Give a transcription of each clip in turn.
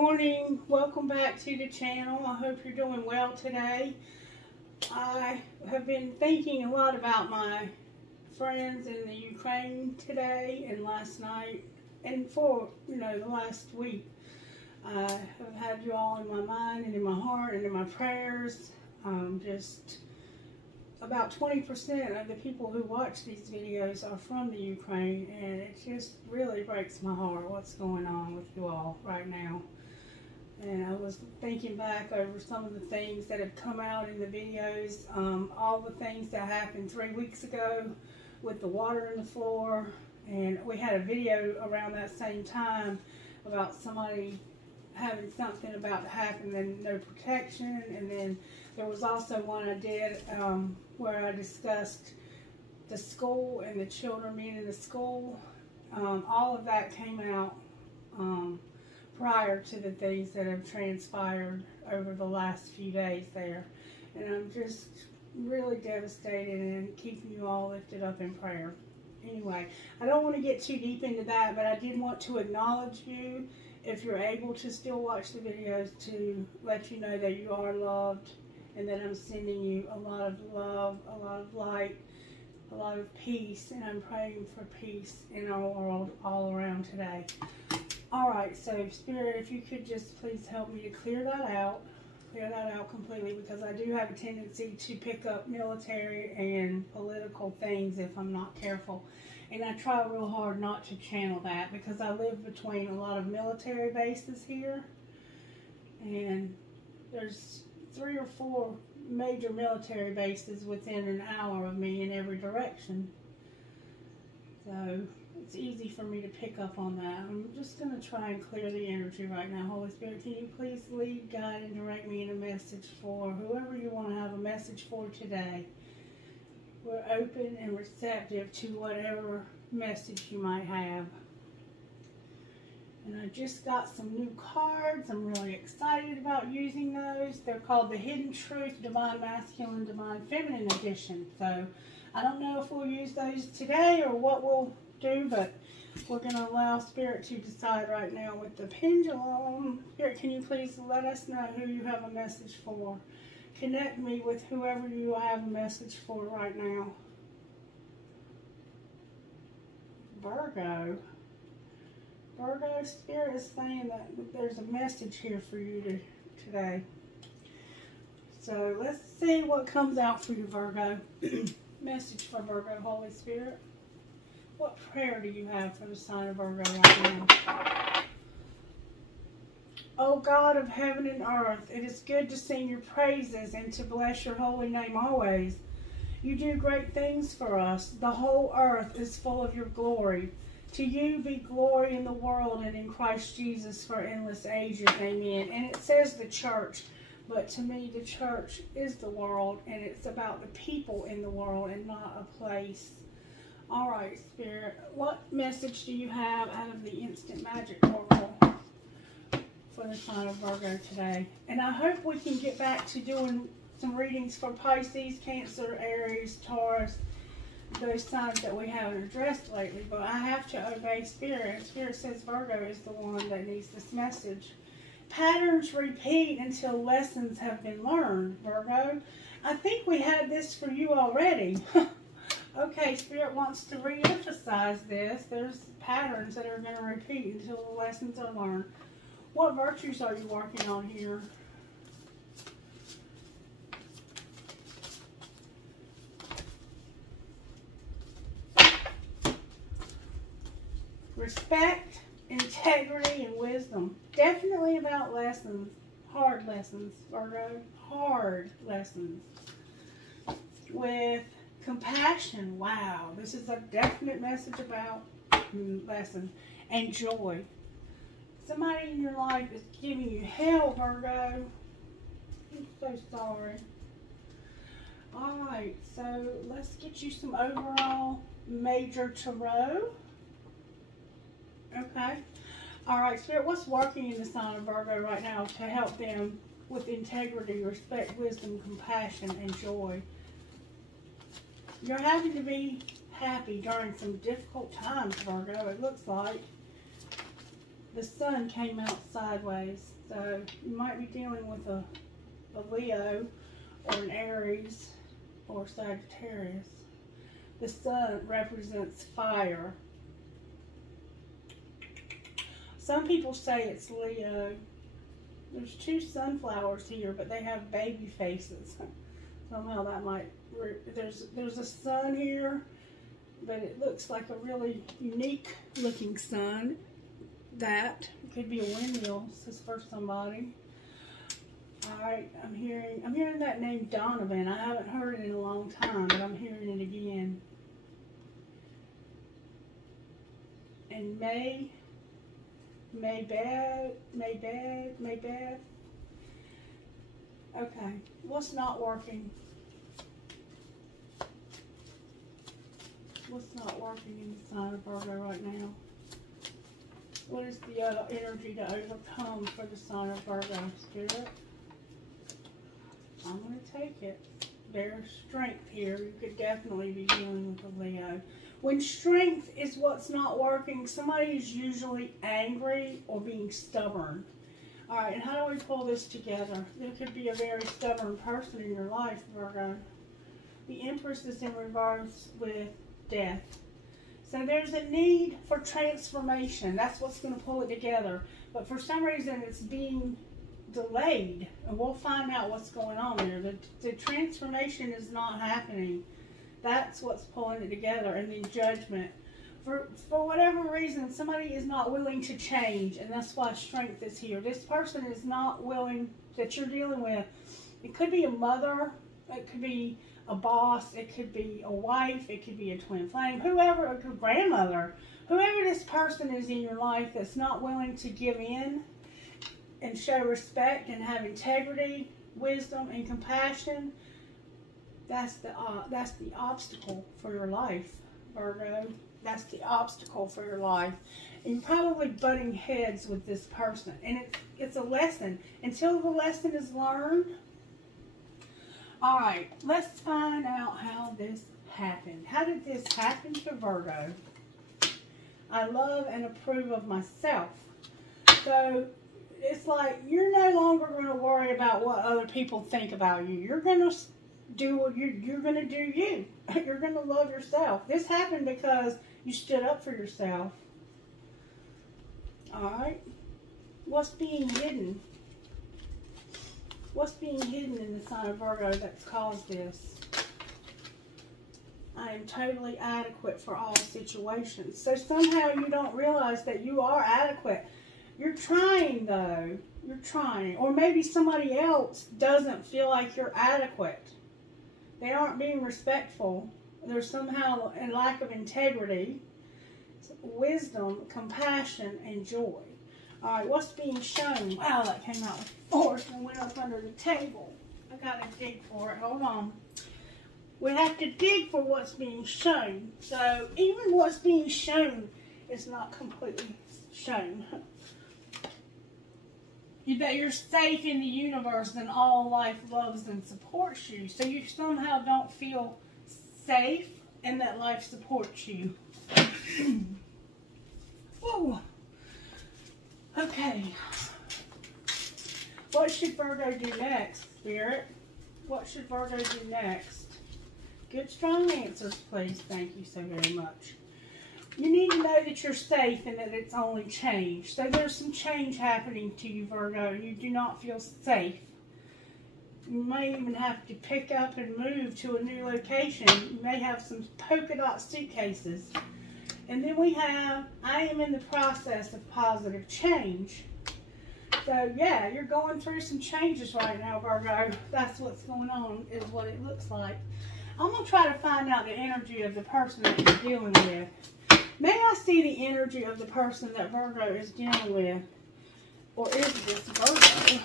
morning. Welcome back to the channel. I hope you're doing well today. I have been thinking a lot about my friends in the Ukraine today and last night and for, the last week. I have had you all in my mind and in my heart and in my prayers. Just about 20% of the people who watch these videos are from the Ukraine, and it just really breaks my heart what's going on with you all right now. And I was thinking back over some of the things that have come out in the videos, all the things that happened 3 weeks ago with the water in the floor, and we had a video around that same time about somebody having something about to happen and no protection. And then there was also one I did where I discussed the school and the children being in the school. All of that came out prior to the things that have transpired over the last few days there. And I'm just really devastated and keeping you all lifted up in prayer. Anyway, I don't want to get too deep into that, but I did want to acknowledge you, if you're able to still watch the videos, to let you know that you are loved and that I'm sending you a lot of love, a lot of light, a lot of peace, and I'm praying for peace in our world all around today. Alright, so Spirit, if you could just please help me to clear that out completely, because I do have a tendency to pick up military and political things if I'm not careful. And I try real hard not to channel that, because I live between a lot of military bases here, and there's 3 or 4 major military bases within an hour of me in every direction. So it's easy for me to pick up on that. I'm just going to try and clear the energy right now. Holy Spirit, can you please lead, guide, and direct me in a message for whoever you want to have a message for today. We're open and receptive to whatever message you might have. And I just got some new cards. I'm really excited about using those. They're called the Hidden Truth Divine Masculine, Divine Feminine Edition. So I don't know if we'll use those today or what we'll do, but we're going to allow Spirit to decide right now with the pendulum. Spirit, can you please let us know who you have a message for? Connect me with whoever you have a message for right now. Virgo. Virgo, Spirit is saying that there's a message here for you today. So let's see what comes out for you, Virgo. Message for Virgo, Holy Spirit. What prayer do you have for the sign of Virgo right now? O God of heaven and earth, it is good to sing your praises and to bless your holy name always. You do great things for us. The whole earth is full of your glory. To you be glory in the world and in Christ Jesus for endless ages. Amen. And it says the church, but to me the church is the world, and it's about the people in the world and not a place. All right, Spirit, what message do you have out of the Instant Magic Oracle for the sign of Virgo today? And I hope we can get back to doing some readings for Pisces, Cancer, Aries, Taurus, those signs that we haven't addressed lately. But I have to obey Spirit. Spirit says Virgo is the one that needs this message. Patterns repeat until lessons have been learned, Virgo. I think we had this for you already. Okay, Spirit wants to re-emphasize this. There's patterns that are going to repeat until the lessons are learned. What virtues are you working on here? Respect, integrity, and wisdom. Definitely about lessons. Hard lessons, Virgo. Hard lessons. With compassion. Wow. This is a definite message about lessons. And joy. Somebody in your life is giving you hell, Virgo. I'm so sorry. Alright, so let's get you some overall major tarot. Okay. Alright, Spirit, what's working in the sign of Virgo right now to help them with integrity, respect, wisdom, compassion, and joy? You're having to be happy during some difficult times, Virgo, it looks like. the sun came out sideways. So you might be dealing with a Leo or an Aries or Sagittarius. The sun represents fire. Some people say it's Leo. There's two sunflowers here, but they have baby faces. Somehow that might, there's a sun here, but it looks like a really unique looking sun. That could be a windmill, says for somebody. Alright, I'm hearing that name Donovan. I haven't heard it in a long time, but I'm hearing it again. And Maybeth. Okay, what's not working? What's not working in the sign of Virgo right now? What is the energy to overcome for the sign of Virgo, Spirit? I'm going to take it. There's strength here. You could definitely be dealing with a Leo. When strength is what's not working, somebody is usually angry or being stubborn. Alright, and how do we pull this together? There could be a very stubborn person in your life, Virgo. The Empress is in reverse with death. So there's a need for transformation. That's what's going to pull it together. But for some reason, it's being delayed. And we'll find out what's going on there. The transformation is not happening. That's what's pulling it together. And then judgment. For whatever reason, somebody is not willing to change. And that's why strength is here. This person is not willing, that you're dealing with. It could be a mother. It could be a boss, it could be a wife, it could be a twin flame, whoever, a grandmother, whoever this person is in your life that's not willing to give in and show respect and have integrity, wisdom, and compassion, that's the obstacle for your life, Virgo. That's the obstacle for your life. And you're probably butting heads with this person. And it's a lesson. Until the lesson is learned. Alright, let's find out how this happened. How did this happen to Virgo? I love and approve of myself. So, it's like you're no longer going to worry about what other people think about you. You're going to do what you're going to do you. You're going to love yourself. This happened because you stood up for yourself. Alright. What's being hidden? What's being hidden in the sign of Virgo that's caused this? I am totally adequate for all situations. So somehow you don't realize that you are adequate. You're trying though. You're trying. Or maybe somebody else doesn't feel like you're adequate. They aren't being respectful. There's somehow a lack of integrity, wisdom, compassion, and joy. Alright, what's being shown? Wow, that came out with force and went up under the table. I gotta dig for it. Hold on. We have to dig for what's being shown. So, even what's being shown is not completely shown. That you're safe in the universe and all life loves and supports you. So you somehow don't feel safe and that life supports you. Whoa. Okay. What should Virgo do next, Spirit? What should Virgo do next? Good, strong answers, please. Thank you so very much. You need to know that you're safe and that it's only change. So there's some change happening to you, Virgo. You do not feel safe. You may even have to pick up and move to a new location. You may have some polka dot suitcases. And then we have, I am in the process of positive change. So yeah, you're going through some changes right now, Virgo. That's what's going on, is what it looks like. I'm going to try to find out the energy of the person that you're dealing with. May I see the energy of the person that Virgo is dealing with? Or is this Virgo?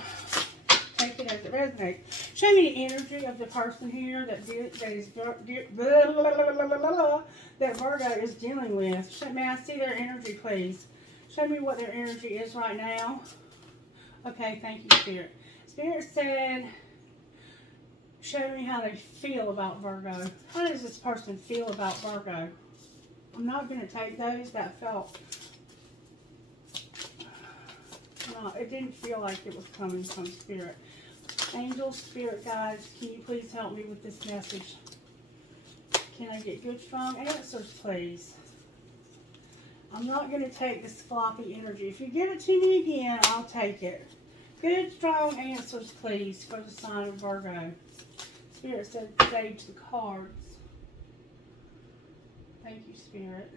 Take it as it resonates. Show me the energy of the person here that Virgo is dealing with. May I see their energy, please? Show me what their energy is right now. Okay, thank you, Spirit. Spirit said, show me how they feel about Virgo. How does this person feel about Virgo? I'm not going to take those that felt. not. It didn't feel like it was coming from Spirit. Angels, Spirit guides, can you please help me with this message? Can I get good, strong answers, please? I'm not going to take this floppy energy. If you give it to me again, I'll take it. Good, strong answers, please, for the sign of Virgo. Spirit said sage the cards. Thank you, Spirit.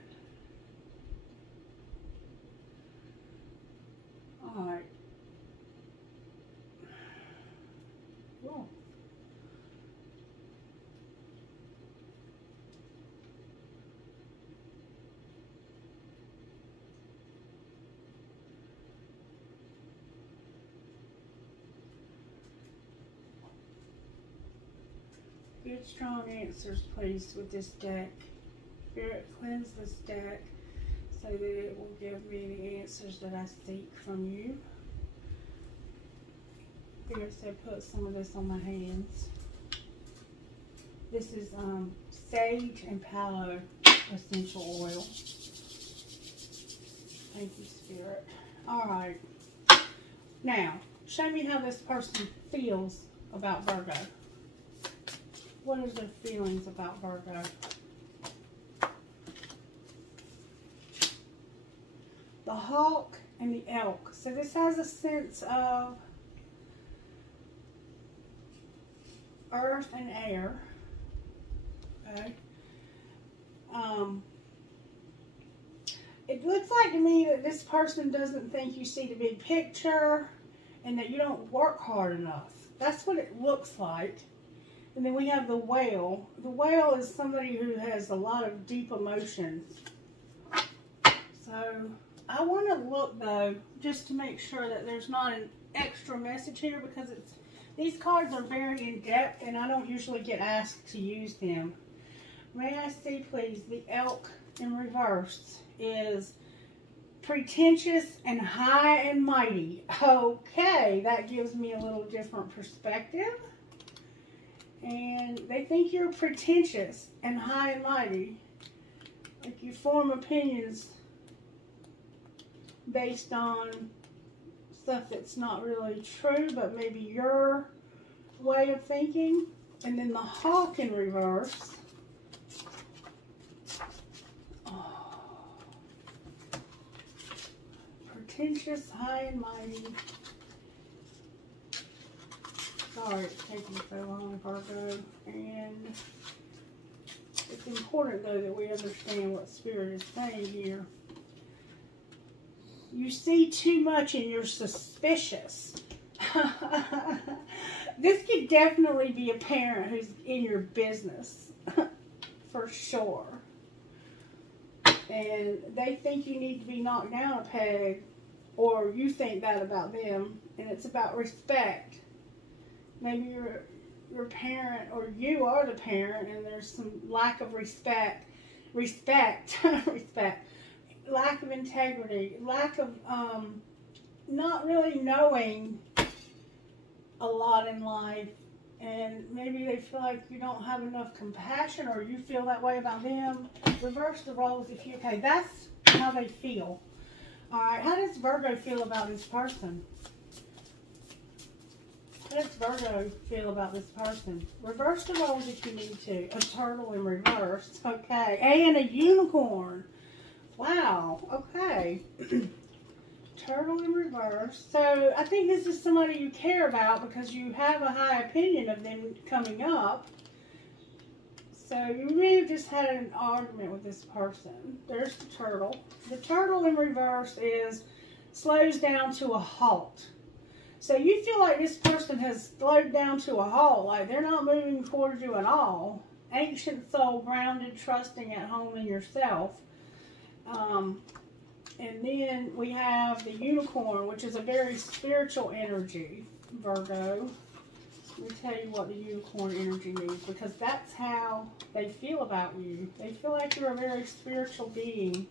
All right. Cool. Good, strong answers, please, with this deck. Spirit, cleanse this deck so that it will give me the answers that I seek from you. Spirit said put some of this on my hands. This is sage and palo essential oil. Thank you, Spirit. All right. Now, show me how this person feels about Virgo. What are their feelings about Virgo? The hawk and the elk. So this has a sense of earth and air. Okay. It looks like to me that this person doesn't think you see the big picture and that you don't work hard enough. That's what it looks like. And then we have the whale. The whale is somebody who has a lot of deep emotions. So I want to look, though, just to make sure that there's not an extra message here, because these cards are very in-depth and I don't usually get asked to use them. May I see, please, the elk in reverse is pretentious and high and mighty. Okay, that gives me a little different perspective. And they think you're pretentious and high and mighty. Like you form opinions based on stuff that's not really true, but maybe your way of thinking. And then the hawk in reverse. Oh. Pretentious, high and mighty. Sorry it's taking so long, Virgo. And it's important, though, that we understand what Spirit is saying here. You see too much and you're suspicious. This could definitely be a parent who's in your business. For sure. And they think you need to be knocked down a peg, or you think that about them, and it's about respect. Maybe your parent, or you are the parent, and there's some lack of respect, lack of integrity, lack of not really knowing a lot in life, and maybe they feel like you don't have enough compassion, or you feel that way about them. Reverse the roles if you, okay, that's how they feel. All right, how does Virgo feel about this person? How does Virgo feel about this person? Reverse the roles if you need to. A turtle in reverse. Okay. And a unicorn. Wow. Okay. Turtle in reverse. So I think this is somebody you care about because you have a high opinion of them coming up. So you may have just had an argument with this person. There's the turtle. The turtle in reverse slows down to a halt. So you feel like this person has slowed down to a halt, like they're not moving towards you at all. Ancient soul, grounded, trusting, at home in yourself. And then we have the unicorn, which is a very spiritual energy, Virgo. Let me tell you what the unicorn energy means, because that's how they feel about you. They feel like you're a very spiritual being.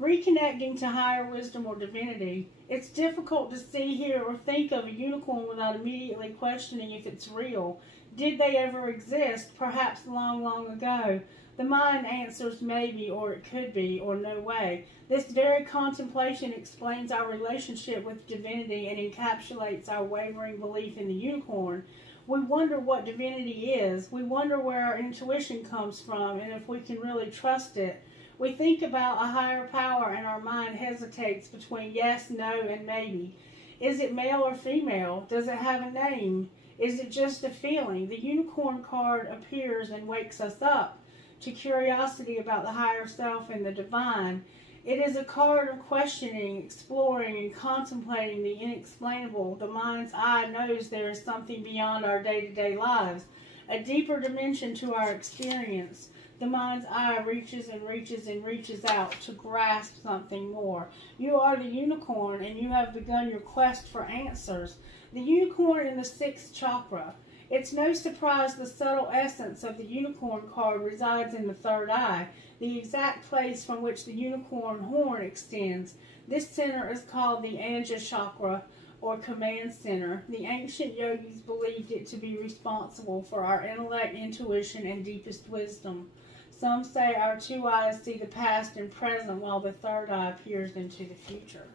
Reconnecting to higher wisdom or divinity. It's difficult to see, hear, or think of a unicorn without immediately questioning if it's real. Did they ever exist? Perhaps long, long ago. The mind answers maybe, or it could be, or no way. This very contemplation explains our relationship with divinity and encapsulates our wavering belief in the unicorn. We wonder what divinity is. We wonder where our intuition comes from and if we can really trust it. We think about a higher power and our mind hesitates between yes, no, and maybe. Is it male or female? Does it have a name? Is it just a feeling? The unicorn card appears and wakes us up to curiosity about the higher self and the divine. It is a card of questioning, exploring, and contemplating the inexplainable. The mind's eye knows there is something beyond our day-to-day lives, a deeper dimension to our experience. The mind's eye reaches and reaches and reaches out to grasp something more. You are the unicorn, and you have begun your quest for answers. The unicorn in the 6th chakra. It's no surprise the subtle essence of the unicorn card resides in the 3rd eye, the exact place from which the unicorn horn extends. This center is called the Anja chakra, or command center. The ancient yogis believed it to be responsible for our intellect, intuition, and deepest wisdom. Some say our 2 eyes see the past and present, while the 3rd eye peers into the future.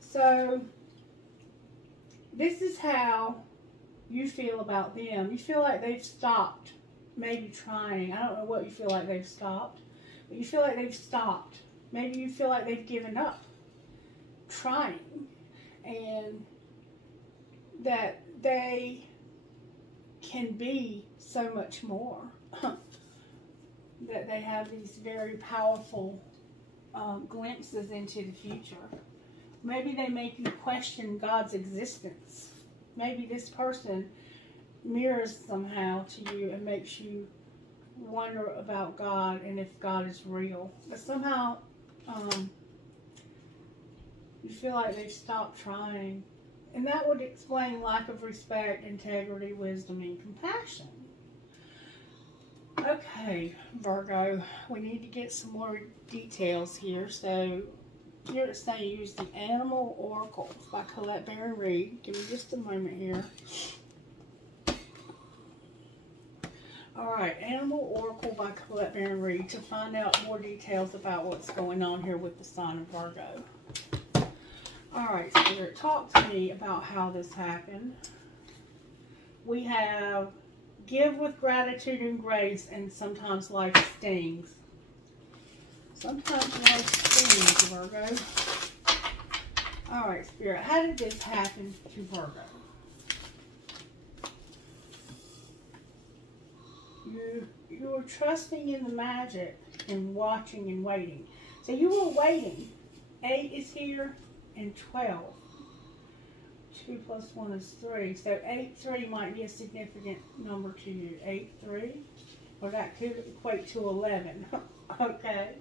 So, this is how you feel about them. You feel like they've stopped maybe trying. I don't know what you feel like they've stopped, but you feel like they've stopped. Maybe you feel like they've given up trying, and that they can be so much more. That they have these very powerful glimpses into the future. Maybe they make you question God's existence. Maybe this person mirrors somehow to you and makes you wonder about God and if God is real. But somehow you feel like they've stopped trying. And that would explain lack of respect, integrity, wisdom, and compassion. Okay, Virgo, we need to get some more details here. So, here it's saying use the Animal Oracle by Colette Baron Reed. Give me just a moment here. Alright, Animal Oracle by Colette Baron Reed to find out more details about what's going on here with the sign of Virgo. Alright, Spirit, talk to me about how this happened. We have give with gratitude and grace, and sometimes life stings. Sometimes life stings, Virgo. Alright, Spirit, how did this happen to Virgo? You were trusting in the magic and watching and waiting. So you were waiting. 8 is here and 12. 2 plus 1 is 3. So 8-3 might be a significant number to you. 8-3. Or that could equate to 11. Okay.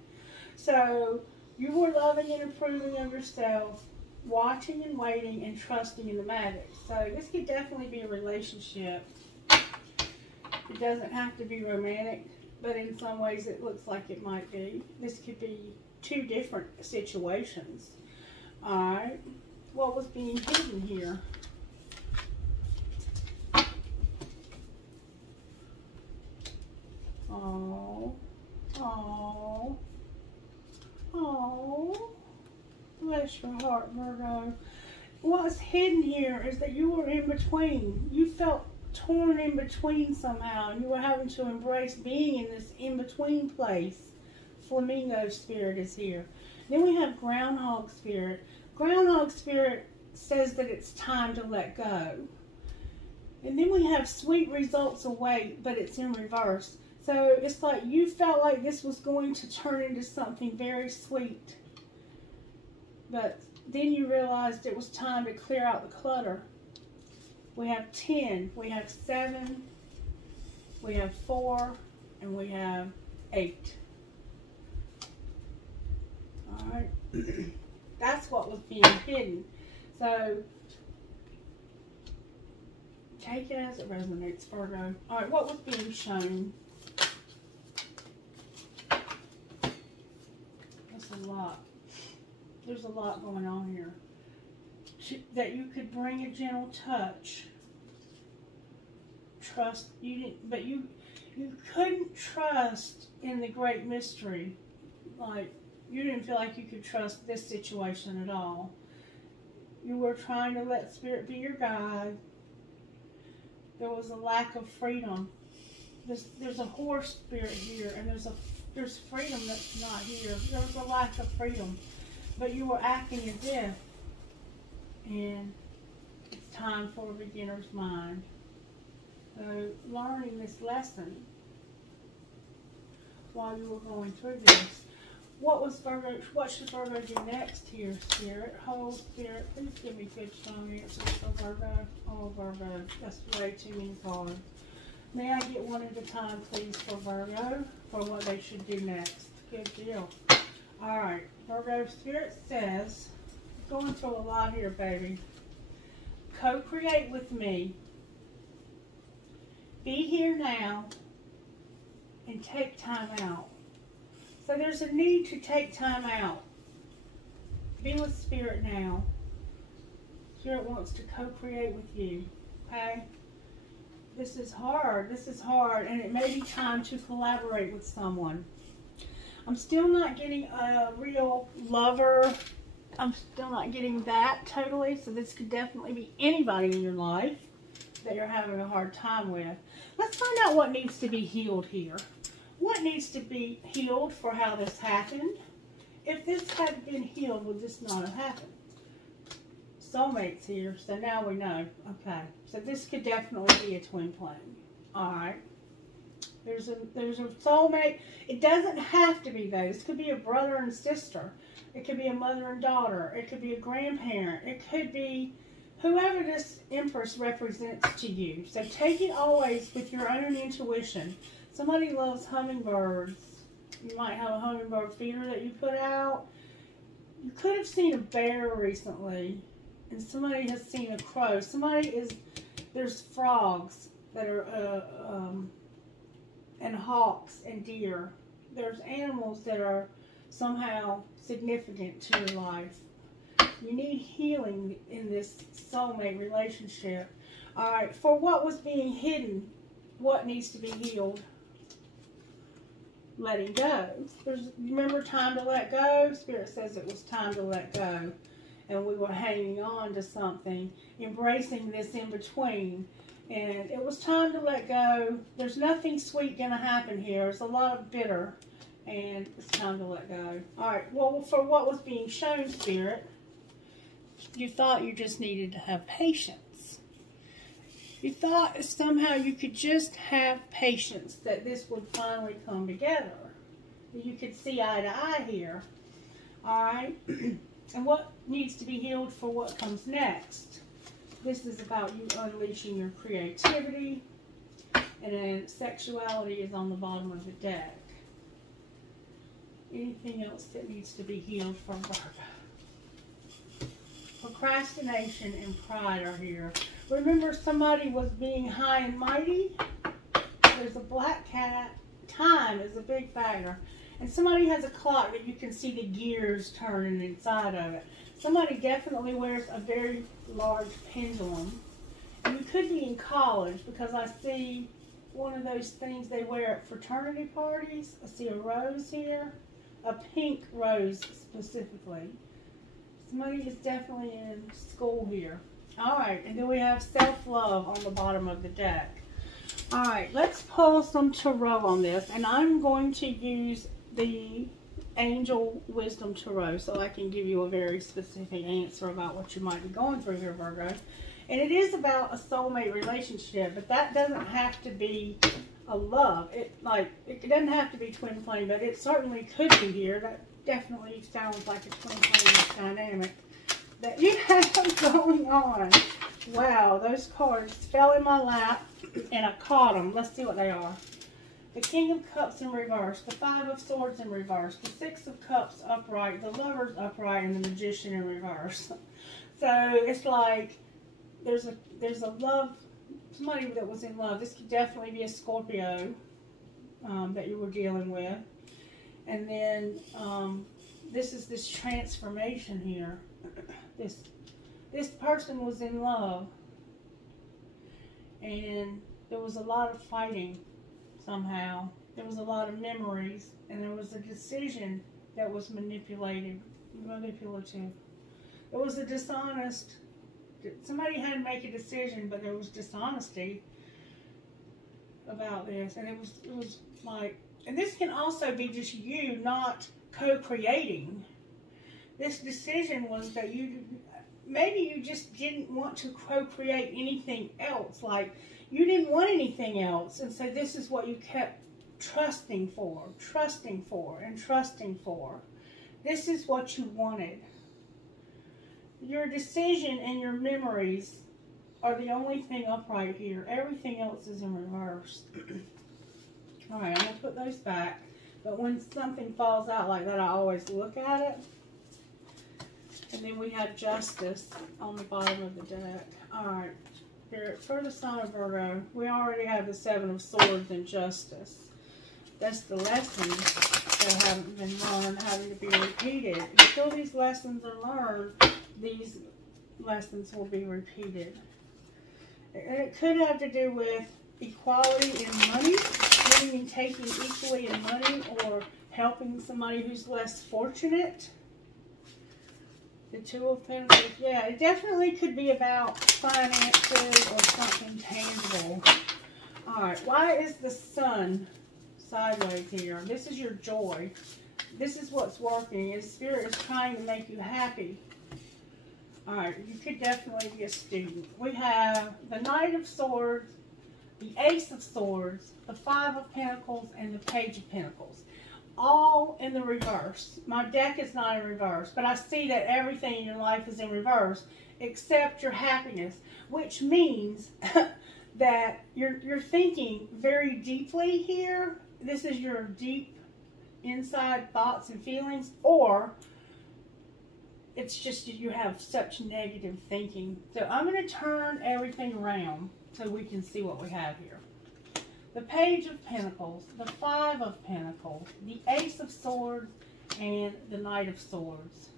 So you were loving and approving of yourself, watching and waiting, and trusting in the magic. So this could definitely be a relationship. It doesn't have to be romantic, but in some ways it looks like it might be. This could be 2 different situations. Alright. What was being hidden here? Oh. Oh. Oh. Bless your heart, Virgo. What's hidden here is that you were in between. You felt torn in between somehow, and you were having to embrace being in this in-between place. Flamingo Spirit is here. Then we have Groundhog Spirit. Groundhog Spirit says that it's time to let go. And then we have Sweet Results Await, but it's in reverse. So it's like you felt like this was going to turn into something very sweet. But then you realized it was time to clear out the clutter. We have 10, we have 7, we have 4, and we have 8. Alright. That's what was being hidden. So, take it as it resonates, Virgo. Alright, what was being shown? That's a lot. There's a lot going on here. That you could bring a gentle touch. trust. You didn't, but you couldn't trust in the great mystery. Like, you didn't feel like you could trust this situation at all. You were trying to let Spirit be your guide. There was a lack of freedom. There's a horse spirit here, and there's freedom that's not here. There was a lack of freedom, but you were acting as if. And it's time for a beginner's mind. So, learning this lesson while you were going through this. What should Virgo do next here, Spirit? Hold, Spirit, please give me good, strong answers for Virgo. Oh, Virgo, that's way too many cards. May I get one at a time, please, for Virgo, for what they should do next? Good deal. All right, Virgo, Spirit says, going through a lot here, baby. Co-create with me. Be here now and take time out. So there's a need to take time out. Be with Spirit now. Spirit wants to co-create with you. Okay? This is hard. This is hard. And it may be time to collaborate with someone. I'm still not getting a real lover. I'm still not getting that totally. So this could definitely be anybody in your life that you're having a hard time with. Let's find out what needs to be healed here. What needs to be healed for how this happened? If this had been healed, would this not have happened? Soulmates here, so now we know. Okay, so this could definitely be a twin flame. All right. There's a soulmate. It doesn't have to be those. It could be a brother and sister. It could be a mother and daughter. It could be a grandparent. It could be whoever this Empress represents to you. So take it always with your own intuition. Somebody loves hummingbirds. You might have a hummingbird feeder that you put out. You could have seen a bear recently, and somebody has seen a crow. There's frogs that are, and hawks and deer. There's animals that are somehow significant to your life. You need healing in this soulmate relationship. All right, for what was being hidden, what needs to be healed? Letting go. Remember time to let go? Spirit says it was time to let go. And we were hanging on to something, embracing this in between. And it was time to let go. There's nothing sweet going to happen here. There's a lot of bitter. And it's time to let go. All right, well, for what was being shown, Spirit, you thought you just needed to have patience. You thought somehow you could just have patience, that this would finally come together. You could see eye to eye here. All right? And what needs to be healed for what comes next? This is about you unleashing your creativity. And then sexuality is on the bottom of the deck. Anything else that needs to be healed for Virgo? Procrastination and pride are here. Remember, somebody was being high and mighty. There's a black cat. Time is a big factor. And somebody has a clock that you can see the gears turning inside of it. Somebody definitely wears a very large pendulum. And you could be in college, because I see one of those things they wear at fraternity parties. I see a rose here. A pink rose specifically. Somebody is definitely in school here. All right, and then we have self-love on the bottom of the deck. All right, let's pull some tarot on this, and I'm going to use the Angel Wisdom Tarot so I can give you a very specific answer about what you might be going through here, Virgo. And it is about a soulmate relationship, but that doesn't have to be a love. It doesn't have to be twin flame, but it certainly could be here. That definitely sounds like a twin flame dynamic that you have going on. Wow, those cards fell in my lap and I caught them. Let's see what they are. The King of Cups in reverse, the Five of Swords in reverse, the Six of Cups upright, the Lovers upright, and the Magician in reverse. So it's like there's a love, somebody that was in love. This could definitely be a Scorpio that you were dealing with. And then this is this transformation here. This person was in love, and there was a lot of fighting somehow. There was a lot of memories, and there was a decision that was manipulative. It was a dishonest, somebody had to make a decision, but there was dishonesty about this. And it was like, and this can also be just you not co-creating. This decision was that maybe you just didn't want to co-create anything else. Like, you didn't want anything else. And so this is what you kept trusting for, and trusting for. This is what you wanted. Your decision and your memories are the only thing upright here. Everything else is in reverse. All right, I'm going to put those back. But when something falls out like that, I always look at it. And then we have Justice on the bottom of the deck. All right, Spirit, for the sign of Virgo, we already have the Seven of Swords and Justice. That's the lessons that haven't been learned, having to be repeated. Until these lessons are learned, these lessons will be repeated. And it could have to do with equality in money, giving and taking equally in money, or helping somebody who's less fortunate. The Two of Pentacles, yeah, it definitely could be about finances or something tangible. All right, why is the Sun sideways here? This is your joy. This is what's working. Your Spirit is trying to make you happy. All right, you could definitely be a student. We have the Knight of Swords, the Ace of Swords, the Five of Pentacles, and the Page of Pentacles. All in the reverse. My deck is not in reverse, but I see that everything in your life is in reverse except your happiness, which means that you're thinking very deeply here. This is your deep inside thoughts and feelings, or it's just you have such negative thinking. So I'm going to turn everything around so we can see what we have here. The Page of Pentacles, the Five of Pentacles, the Ace of Swords, and the Knight of Swords.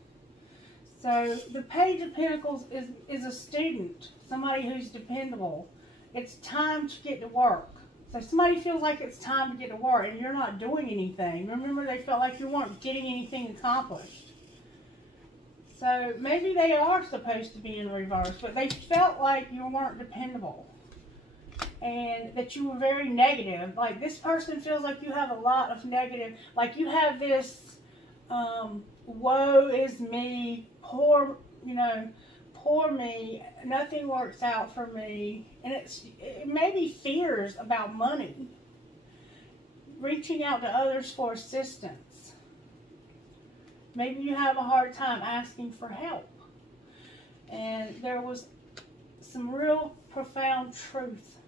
So the Page of Pentacles is a student, somebody who's dependable. It's time to get to work. So somebody feels like it's time to get to work and you're not doing anything. Remember, they felt like you weren't getting anything accomplished. So maybe they are supposed to be in reverse, but they felt like you weren't dependable. And that you were very negative. Like, this person feels like you have a lot of negative, like you have this, woe is me, poor me, nothing works out for me. And it may be fears about money. Reaching out to others for assistance. Maybe you have a hard time asking for help. And there was some real profound truth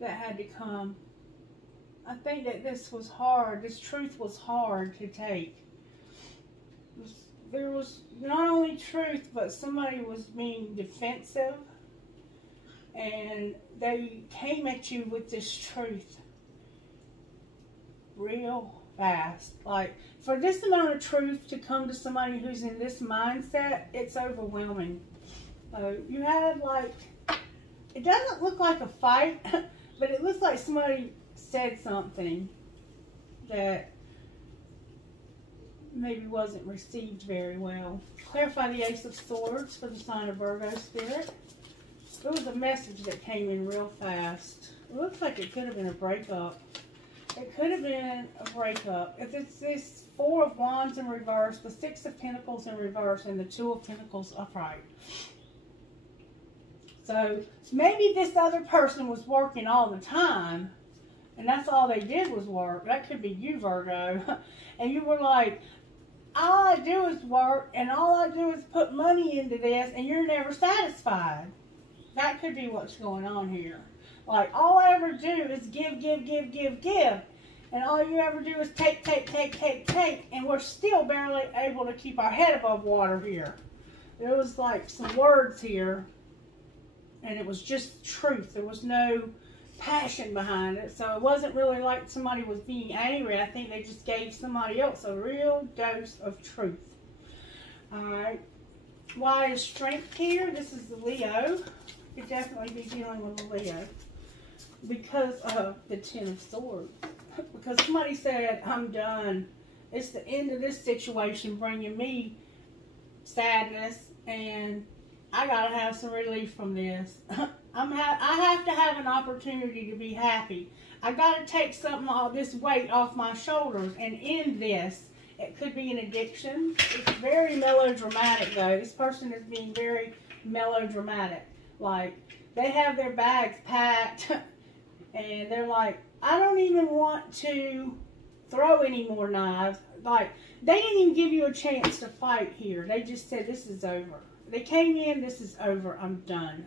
that had to come. I think that this was hard. This truth was hard to take. There was not only truth, but somebody was being defensive. And they came at you with this truth real fast. Like, for this amount of truth to come to somebody who's in this mindset, it's overwhelming. So you had, like, it doesn't look like a fight, but it looks like somebody said something that maybe wasn't received very well. Clarify the Ace of Swords for the sign of Virgo, Spirit. There was a message that came in real fast. It looks like it could have been a breakup. It could have been a breakup. If it's this Four of Wands in reverse, the Six of Pentacles in reverse, and the Two of Pentacles upright. So maybe this other person was working all the time, and that's all they did was work. That could be you, Virgo. And you were like, all I do is work, and all I do is put money into this, and you're never satisfied. That could be what's going on here. Like, all I ever do is give, give, give, give, give. And all you ever do is take, take, take, take, take. And we're still barely able to keep our head above water here. There was like some words here. And it was just truth. There was no passion behind it. So it wasn't really like somebody was being angry. I think they just gave somebody else a real dose of truth. Alright. Why is strength here? This is the Leo. Could definitely be dealing with a Leo because of the Ten of Swords. Because somebody said, I'm done. It's the end of this situation bringing me sadness, and I gotta have some relief from this. I have to have an opportunity to be happy. I gotta take all this weight off my shoulders and end this. It could be an addiction. It's very melodramatic though. This person is being very melodramatic. Like, they have their bags packed and they're like, I don't even want to throw any more knives. Like, they didn't even give you a chance to fight here. They just said, this is over. They came in, this is over, I'm done.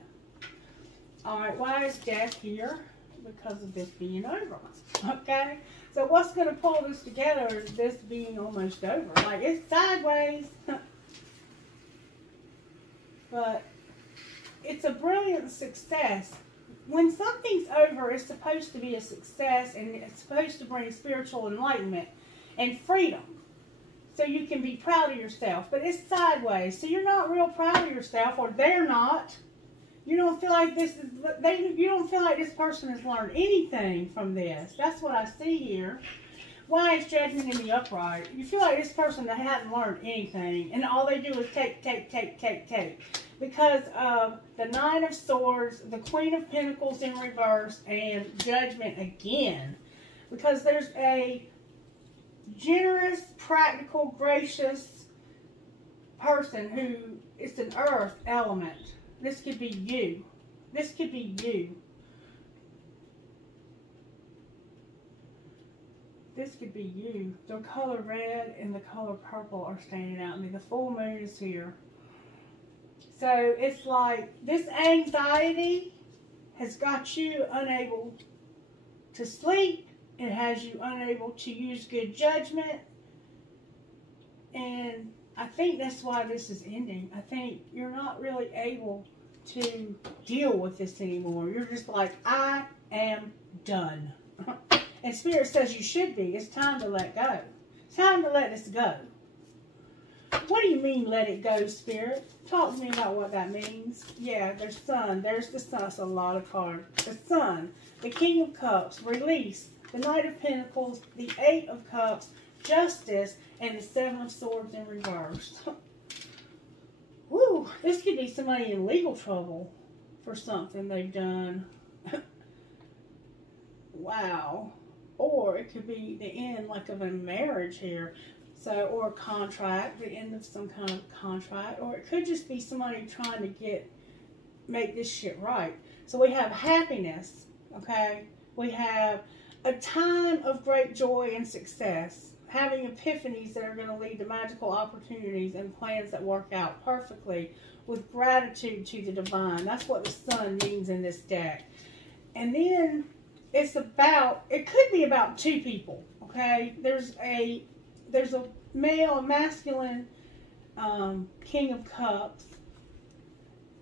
Alright, why is death here? Because of this being over. Okay? So what's going to pull this together is this being almost over. Like, it's sideways. But it's a brilliant success. When something's over, it's supposed to be a success, and it's supposed to bring spiritual enlightenment and freedom. So you can be proud of yourself. But it's sideways. So you're not real proud of yourself, or they're not. You don't feel like you don't feel like this person has learned anything from this. That's what I see here. Why is Judgment in the upright? You feel like this person that hasn't learned anything, and all they do is take. Because of the Nine of Swords, the Queen of Pentacles in reverse, and Judgment again. Because there's a generous, practical, gracious person who is an earth element. This could be you. This could be you. This could be you. The color red and the color purple are standing out to me. The full moon is here. So it's like this anxiety has got you unable to sleep. It has you unable to use good judgment. And I think that's why this is ending. I think you're not really able to deal with this anymore. You're just like, I am done. And Spirit says you should be. It's time to let go. It's time to let this go. What do you mean, let it go, Spirit? Talk to me about what that means. Yeah, there's Sun. There's the Sun. That's a lot of cards. The Sun, the King of Cups, release, the Knight of Pentacles, the Eight of Cups, Justice, and the Seven of Swords in reverse. Woo! This could be somebody in legal trouble for something they've done. Wow. Or it could be the end, like, of a marriage here. So, or a contract, the end of some kind of contract. Or it could just be somebody trying to make this shit right. So we have happiness, okay? We have a time of great joy and success. Having epiphanies that are going to lead to magical opportunities and plans that work out perfectly with gratitude to the divine. That's what the Sun means in this deck. And then it could be about two people, okay? There's a male, a masculine King of Cups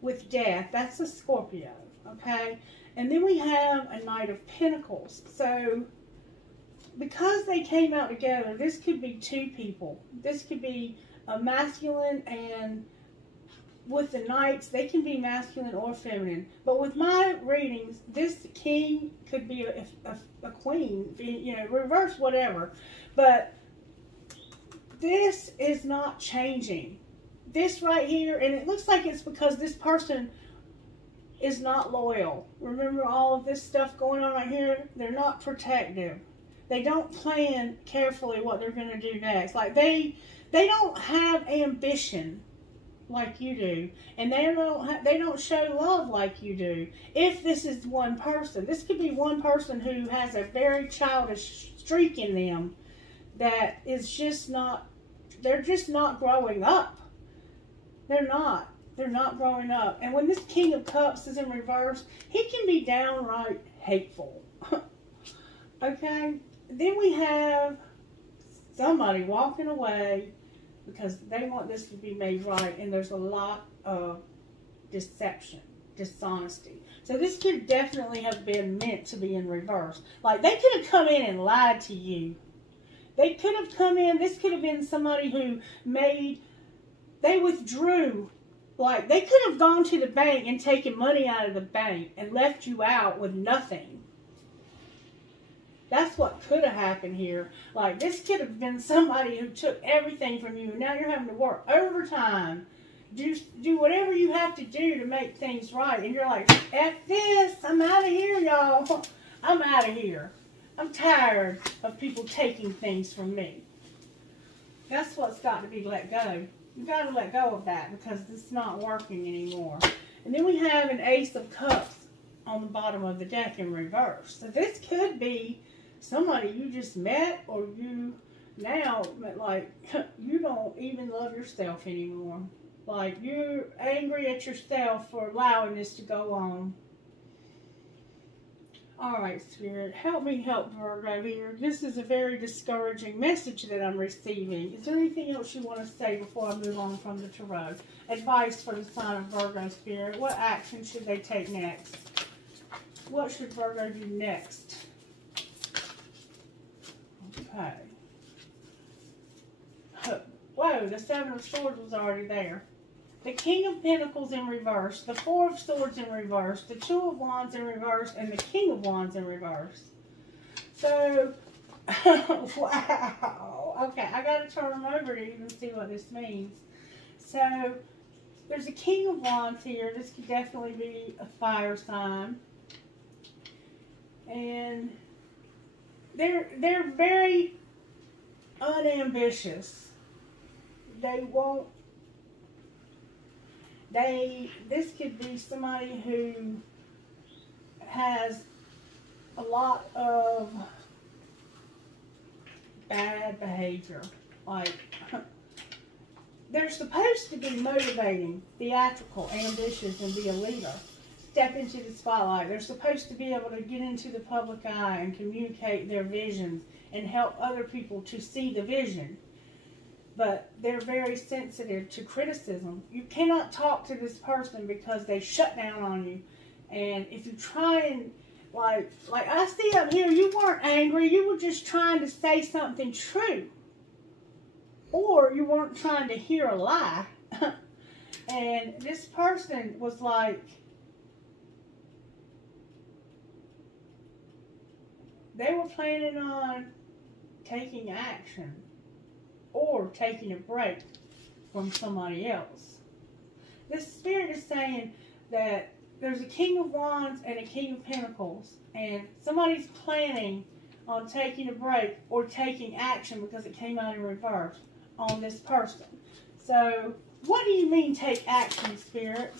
with death. That's a Scorpio, okay? And then we have a Knight of Pentacles. So because they came out together, this could be two people. This could be a masculine, and with the Knights, they can be masculine or feminine. But with my readings, this king could be a queen, you know, reverse, whatever. But this is not changing. This right here, and it looks like it's because this person is not loyal. Remember all of this stuff going on right here? They're not protective. They don't plan carefully what they're going to do next. Like they don't have ambition like you do, and they don't show love like you do. If this is one person, this could be one person who has a very childish streak in them that is just not. They're just not growing up. They're not. They're not growing up. And when this King of Cups is in reverse, he can be downright hateful. Okay? Then we have somebody walking away because they want this to be made right, and there's a lot of deception, dishonesty. So this could definitely have been meant to be in reverse. Like, they could have come in and lied to you. They could have come in, this could have been somebody who they withdrew like, they could have gone to the bank and taken money out of the bank and left you out with nothing. That's what could have happened here. Like, this could have been somebody who took everything from you. Now you're having to work overtime. Do whatever you have to do to make things right. And you're like, F this. I'm out of here, y'all. I'm out of here. I'm tired of people taking things from me. That's what's got to be let go. You've got to let go of that because it's not working anymore. And then we have an Ace of Cups on the bottom of the deck in reverse. So this could be somebody you just met, or you now, like, you don't even love yourself anymore. Like, you're angry at yourself for allowing this to go on. Alright, Spirit, help me help Virgo here. This is a very discouraging message that I'm receiving. Is there anything else you want to say before I move on from the tarot? Advice for the sign of Virgo, Spirit. What action should they take next? What should Virgo do next? Okay. Whoa, the Seven of Swords was already there. The King of Pentacles in reverse, the Four of Swords in reverse, the Two of Wands in reverse, and the King of Wands in reverse. So, wow. Okay, I got to turn them over to even see what this means. So, there's a King of Wands here. This could definitely be a fire sign. And they're very unambitious. They won't. This could be somebody who has a lot of bad behavior. Like, they're supposed to be motivating, theatrical, ambitious, and be a leader. Step into the spotlight. They're supposed to be able to get into the public eye and communicate their visions and help other people to see the vision. But they're very sensitive to criticism. You cannot talk to this person because they shut down on you. And if you try and, like I see up here, you weren't angry. You were just trying to say something true. Or you weren't trying to hear a lie. And this person was like, they were planning on taking action or taking a break from somebody else. This Spirit is saying that there's a King of Wands and a King of Pentacles, and somebody's planning on taking a break or taking action, because it came out in reverse, on this person. So, what do you mean take action, Spirit?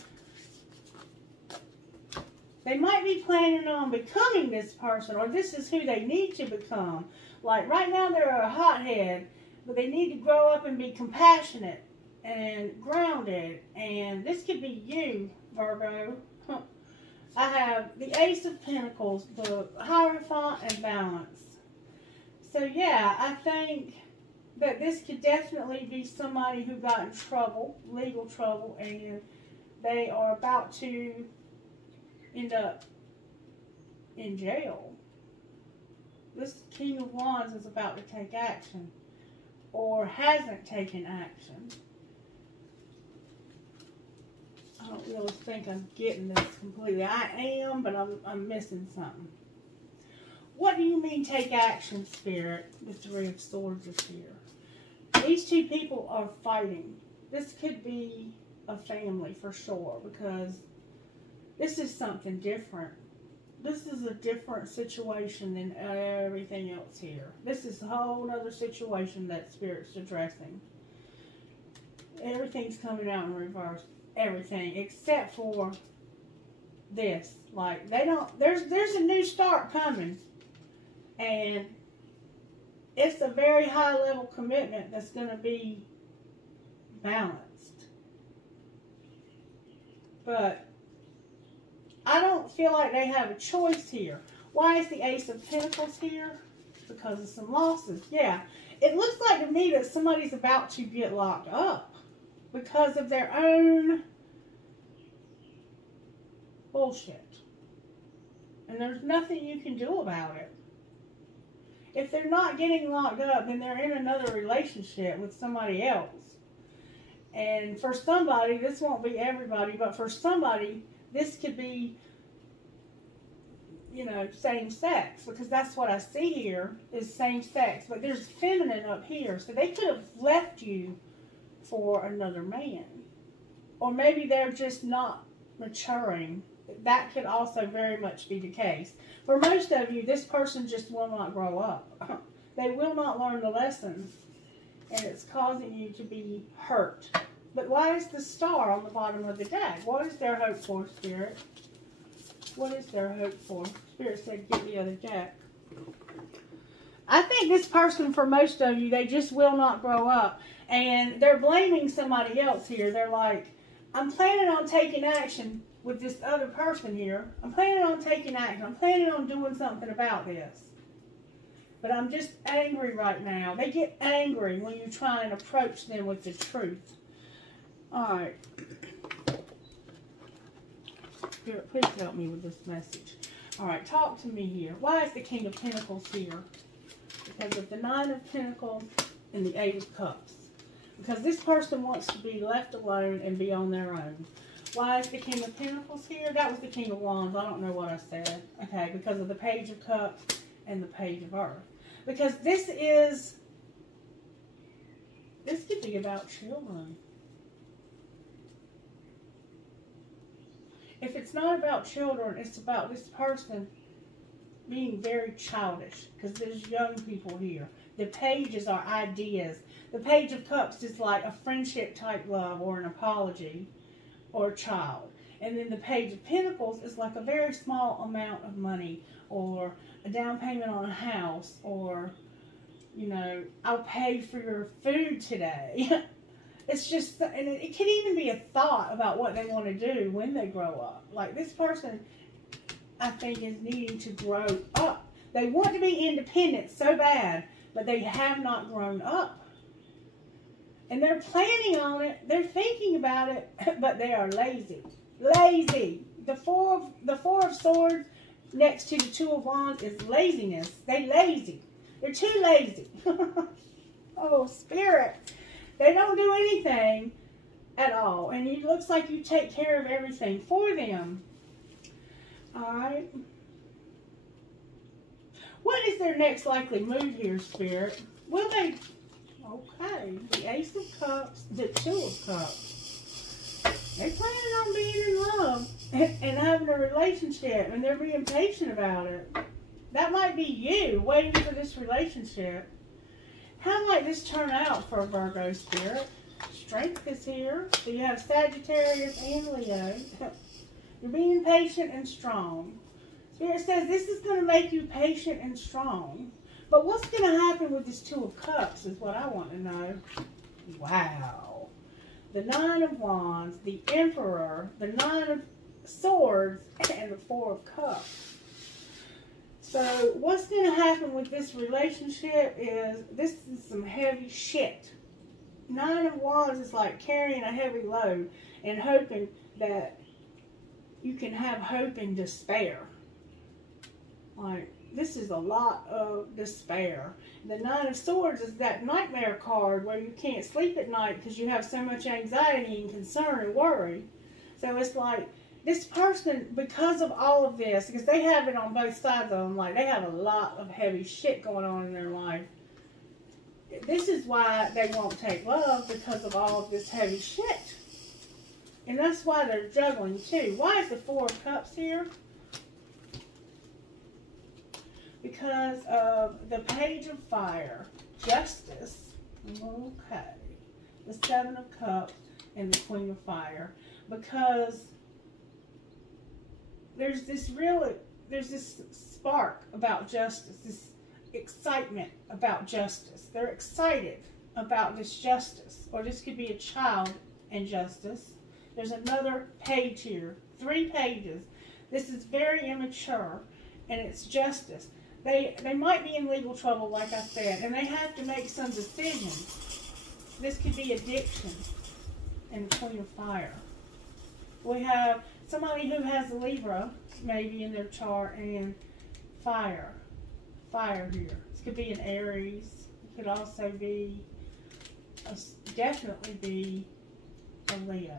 They might be planning on becoming this person, or this is who they need to become. Like, right now they're a hothead, but they need to grow up and be compassionate and grounded. And this could be you, Virgo. I have the Ace of Pentacles, the Hierophant, and Balance. So, yeah, I think that this could definitely be somebody who got in trouble, legal trouble, and they are about to end up in jail. This King of Wands is about to take action, or hasn't taken action. I don't really think I'm getting this completely. I am, but I'm missing something. What do you mean take action, Spirit? The Three of Swords is here. These two people are fighting. This could be a family for sure, because this is something different. This is a different situation than everything else here. This is a whole other situation that Spirit's addressing. Everything's coming out in reverse. Everything except for this. Like, they don't, there's a new start coming. And it's a very high level commitment that's going to be balanced. But I don't feel like they have a choice here. Why is the Ace of Pentacles here? Because of some losses. Yeah. It looks like to me that somebody's about to get locked up because of their own bullshit. And there's nothing you can do about it. If they're not getting locked up, then they're in another relationship with somebody else. And for somebody, this won't be everybody, but for somebody, this could be, you know, same sex, because that's what I see here is same sex. But there's feminine up here, so they could have left you for another man. Or maybe they're just not maturing. That could also very much be the case. For most of you, this person just will not grow up. They will not learn the lessons, and it's causing you to be hurt. But why is the star on the bottom of the deck? What is their hope for, Spirit? What is their hope for? Spirit said, get the other deck. I think this person, for most of you, they just will not grow up. And they're blaming somebody else here. They're like, I'm planning on taking action with this other person here. I'm planning on taking action. I'm planning on doing something about this. But I'm just angry right now. They get angry when you try and approach them with the truth. All right. Spirit, please help me with this message. All right, talk to me here. Why is the King of Pentacles here? Because of the Nine of Pentacles and the Eight of Cups. Because this person wants to be left alone and be on their own. Why is the King of Pentacles here? That was the King of Wands. I don't know what I said. Okay, because of the Page of Cups and the Page of Earth. Because this could be about children. If it's not about children, it's about this person being very childish. Because there's young people here. The pages are ideas. The Page of Cups is like a friendship type love or an apology or a child. And then the Page of Pentacles is like a very small amount of money or a down payment on a house or, you know, I'll pay for your food today. It's just, and it can even be a thought about what they want to do when they grow up. Like this person, I think, is needing to grow up. They want to be independent so bad, but they have not grown up. And they're planning on it. They're thinking about it, but they are lazy. Lazy. The four of Swords next to the Two of Wands is laziness. They lazy. They're too lazy. Oh, Spirit. They don't do anything at all. And it looks like you take care of everything for them. Alright. What is their next likely move here, Spirit? Will they... Okay. The Ace of Cups. The Two of Cups. They're planning on being in love and having a relationship. And they're being patient about it. That might be you waiting for this relationship. How might this turn out for a Virgo, Spirit? Strength is here. So you have Sagittarius and Leo. You're being patient and strong. Spirit says this is going to make you patient and strong. But what's going to happen with this Two of Cups is what I want to know. Wow. The Nine of Wands, the Emperor, the Nine of Swords, and the Four of Cups. So what's going to happen with this relationship is this is some heavy shit. Nine of Wands is like carrying a heavy load and hoping that you can have hope in despair. Like, this is a lot of despair. The Nine of Swords is that nightmare card where you can't sleep at night because you have so much anxiety and concern and worry. So it's like, this person, because of all of this, because they have it on both sides of them, like they have a lot of heavy shit going on in their life. This is why they won't take love, because of all of this heavy shit. And that's why they're juggling too. Why is the Four of Cups here? Because of the Page of Fire, Justice, okay, the Seven of Cups, and the Queen of Fire. Because there's this spark about justice, this excitement about justice. They're excited about this justice. Or this could be a child and justice. There's another page here. 3 pages. This is very immature, and it's justice. They might be in legal trouble, like I said, and they have to make some decisions. This could be addiction and the Queen of Fire. We have somebody who has a Libra, maybe in their chart, and fire. Fire here. This could be an Aries. It could also be, definitely be a Leo.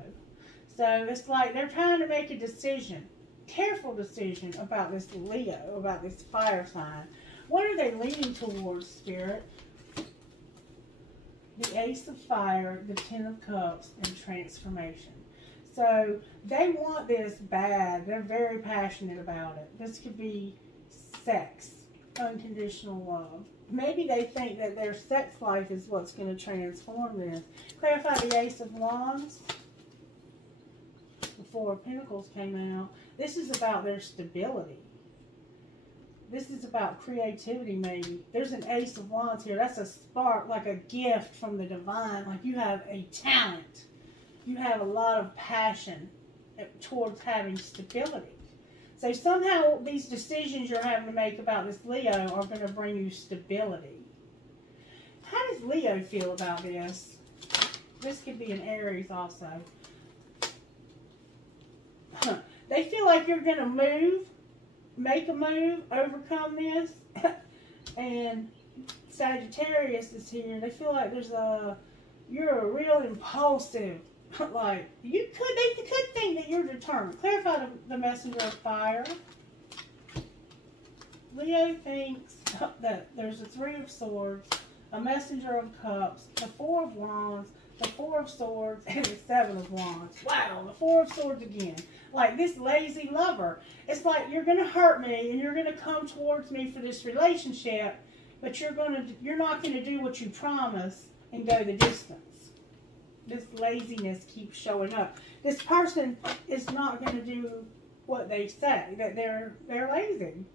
So it's like they're trying to make a decision, careful decision about this Leo, about this fire sign. What are they leaning towards, Spirit? The Ace of Fire, the Ten of Cups, and transformation. So they want this bad. They're very passionate about it. This could be sex, unconditional love. Maybe they think that their sex life is what's going to transform this. Clarify the Ace of Wands. The Four of Pentacles came out. This is about their stability. This is about creativity, maybe. There's an Ace of Wands here. That's a spark, like a gift from the divine. Like you have a talent. You have a lot of passion towards having stability. So somehow these decisions you're having to make about this Leo are going to bring you stability. How does Leo feel about this? This could be an Aries also. They feel like you're going to move, make a move, overcome this. And Sagittarius is here. They feel like you're a real impulsive. Like, they could think that you're determined. Clarify the Messenger of Fire. Leo thinks that there's a Three of Swords, a Messenger of Cups, the Four of Wands, the Four of Swords, and the Seven of Wands. Wow, the Four of Swords again. Like this lazy lover. It's like you're going to hurt me and you're going to come towards me for this relationship, but you're not going to do what you promise and go the distance. This laziness keeps showing up. This person is not going to do what they say, that they're lazy.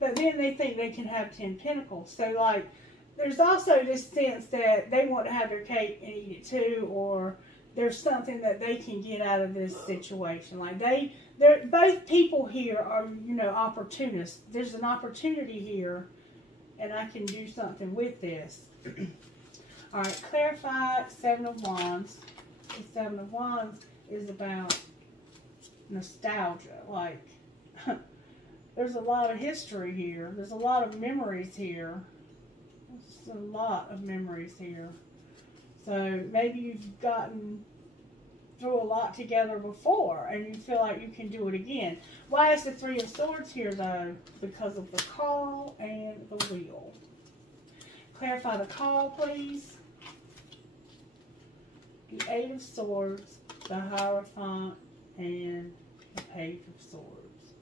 But then they think they can have 10 pentacles. So like, there's also this sense that they want to have their cake and eat it too, or there's something that they can get out of this situation. Like they're both people here are, opportunists. There's an opportunity here, and I can do something with this. All right, clarify Seven of Wands. The Seven of Wands is about nostalgia. Like, there's a lot of history here. There's a lot of memories here. There's a lot of memories here. So maybe you've gotten through a lot together before and you feel like you can do it again. Why is the Three of Swords here, though? Because of the call and the wheel. Clarify the call, please. The Eight of Swords, the Hierophant, and the Page of Swords.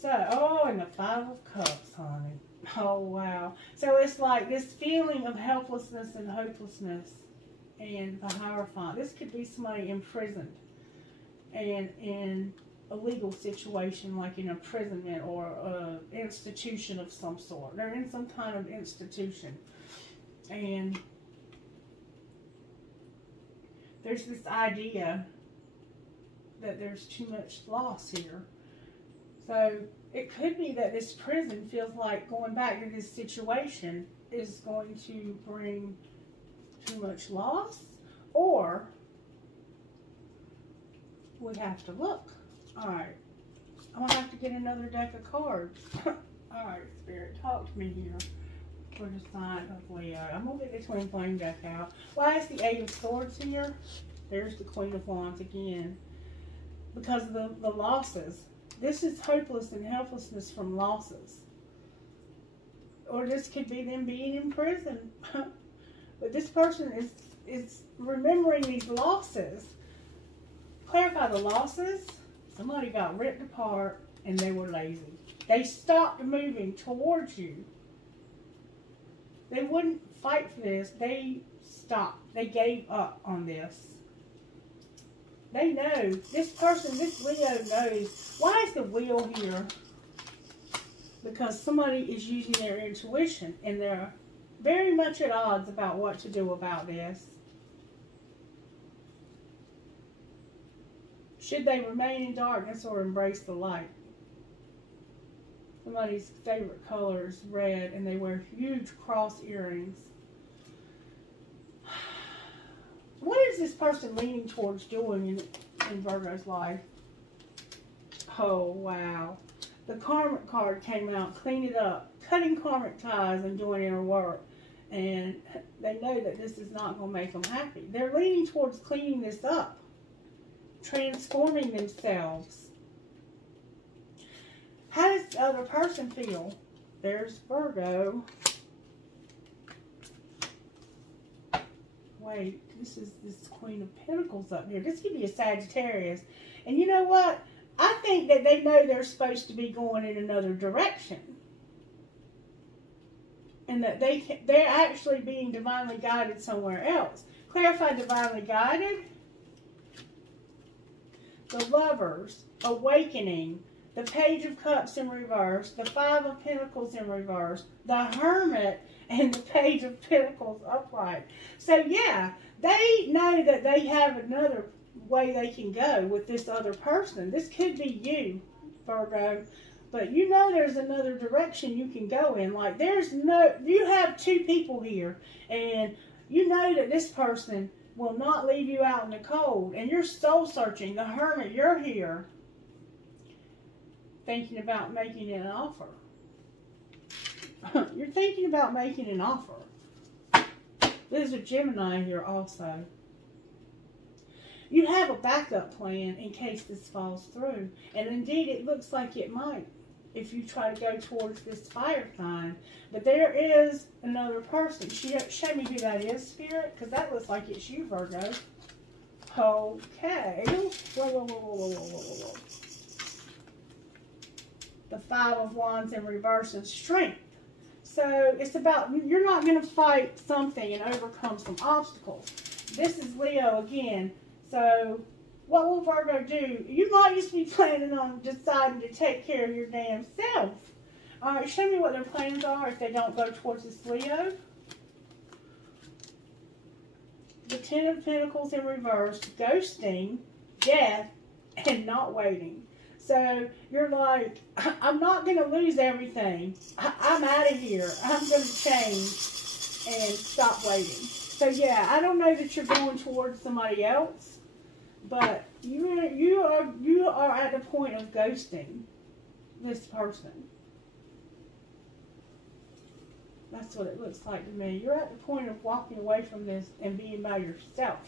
So, and the Five of Cups, honey. Oh, wow. So it's like this feeling of helplessness and hopelessness and the Hierophant. This could be somebody imprisoned and in a legal situation like an imprisonment or an institution of some sort. They're in some kind of institution. And there's this idea that there's too much loss here. So it could be that this prison feels like going back to this situation is going to bring too much loss, or we have to look. All right, I'm going to have to get another deck of cards. All right, Spirit, talk to me here. For the sign of Leo. I'm going to get the Twin Flame deck out. Why is the Eight of Swords here? There's the Queen of Wands again. Because of the losses. This is hopeless and helplessness from losses. Or this could be them being in prison. But this person is remembering these losses. Clarify the losses. Somebody got ripped apart and they were lazy. They stopped moving towards you. They wouldn't fight for this. They stopped. They gave up on this. They know. This person, this Leo knows. Why is the wheel here? Because somebody is using their intuition and they're very much at odds about what to do about this. Should they remain in darkness or embrace the light? Somebody's favorite color is red and they wear huge cross earrings. What is this person leaning towards doing in Virgo's life? Oh, wow. The karmic card came out. Clean it up. Cutting karmic ties and doing inner work. And they know that this is not going to make them happy. They're leaning towards cleaning this up, transforming themselves. How does the other person feel? There's Virgo. Wait, this is this Queen of Pentacles up here. This could be a Sagittarius. And you know what? I think that they know they're supposed to be going in another direction. And that they're actually being divinely guided somewhere else. Clarify divinely guided. The Lovers, awakening. The Page of Cups in reverse. The Five of Pentacles in reverse. The Hermit and the Page of Pentacles upright. So yeah, they know that they have another way they can go with this other person. This could be you, Virgo. But you know there's another direction you can go in. Like you have two people here. And you know that this person will not leave you out in the cold. And you're soul searching. The Hermit, you're here thinking about making an offer. You're thinking about making an offer. There's a Gemini here also. You have a backup plan in case this falls through. And indeed, it looks like it might if you try to go towards this fire sign. But there is another person. Show me who that is, Spirit, because that looks like it's you, Virgo. Okay. Whoa. The Five of Wands in reverse and strength. So it's about, you're not going to fight something and overcome some obstacles. This is Leo again. So what will Virgo do? You might just be planning on deciding to take care of your damn self. All right, show me what their plans are if they don't go towards this Leo. The Ten of Pentacles in reverse, ghosting, death, and not waiting. So you're like, I'm not going to lose everything. I'm out of here. I'm going to change and stop waiting. So yeah, I don't know that you're going towards somebody else, but you are at the point of ghosting this person. That's what it looks like to me. You're at the point of walking away from this and being by yourself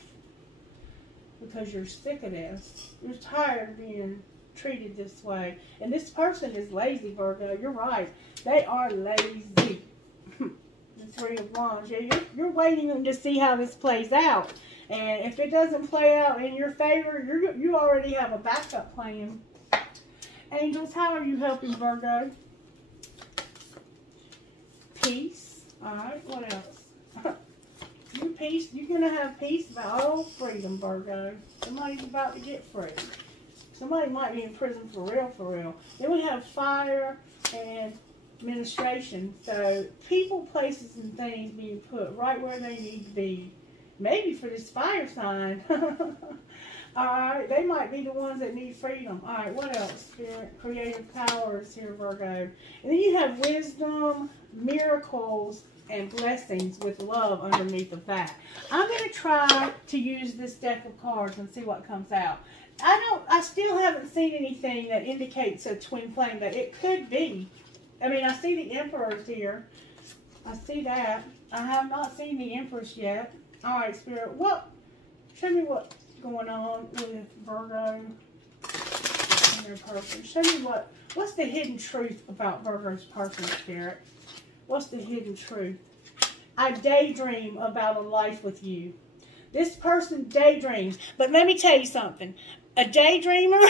because you're sick of this. You're tired of being treated this way. And this person is lazy, Virgo. You're right. They are lazy. The Three of Wands. Yeah, you're waiting to see how this plays out. And if it doesn't play out in your favor, you already have a backup plan. Angels, how are you helping Virgo? Peace. Alright, what else? You're going to have peace about freedom, Virgo. Somebody's about to get free. Somebody might be in prison for real. Then we have fire and administration. So people, places, and things being put right where they need to be. Maybe for this fire sign. Alright, they might be the ones that need freedom. Alright, what else? Spirit, creative powers here, Virgo. And then you have wisdom, miracles, and blessings with love underneath of that. I'm going to try to use this deck of cards and see what comes out. I still haven't seen anything that indicates a twin flame, but it could be. I mean, I see the Emperors here. I see that. I have not seen the Empress yet. Alright, Spirit, show me what's going on with Virgo and their person. Show me what's the hidden truth about Virgo's person, Spirit. What's the hidden truth? I daydream about a life with you. This person daydreams. But let me tell you something. A daydreamer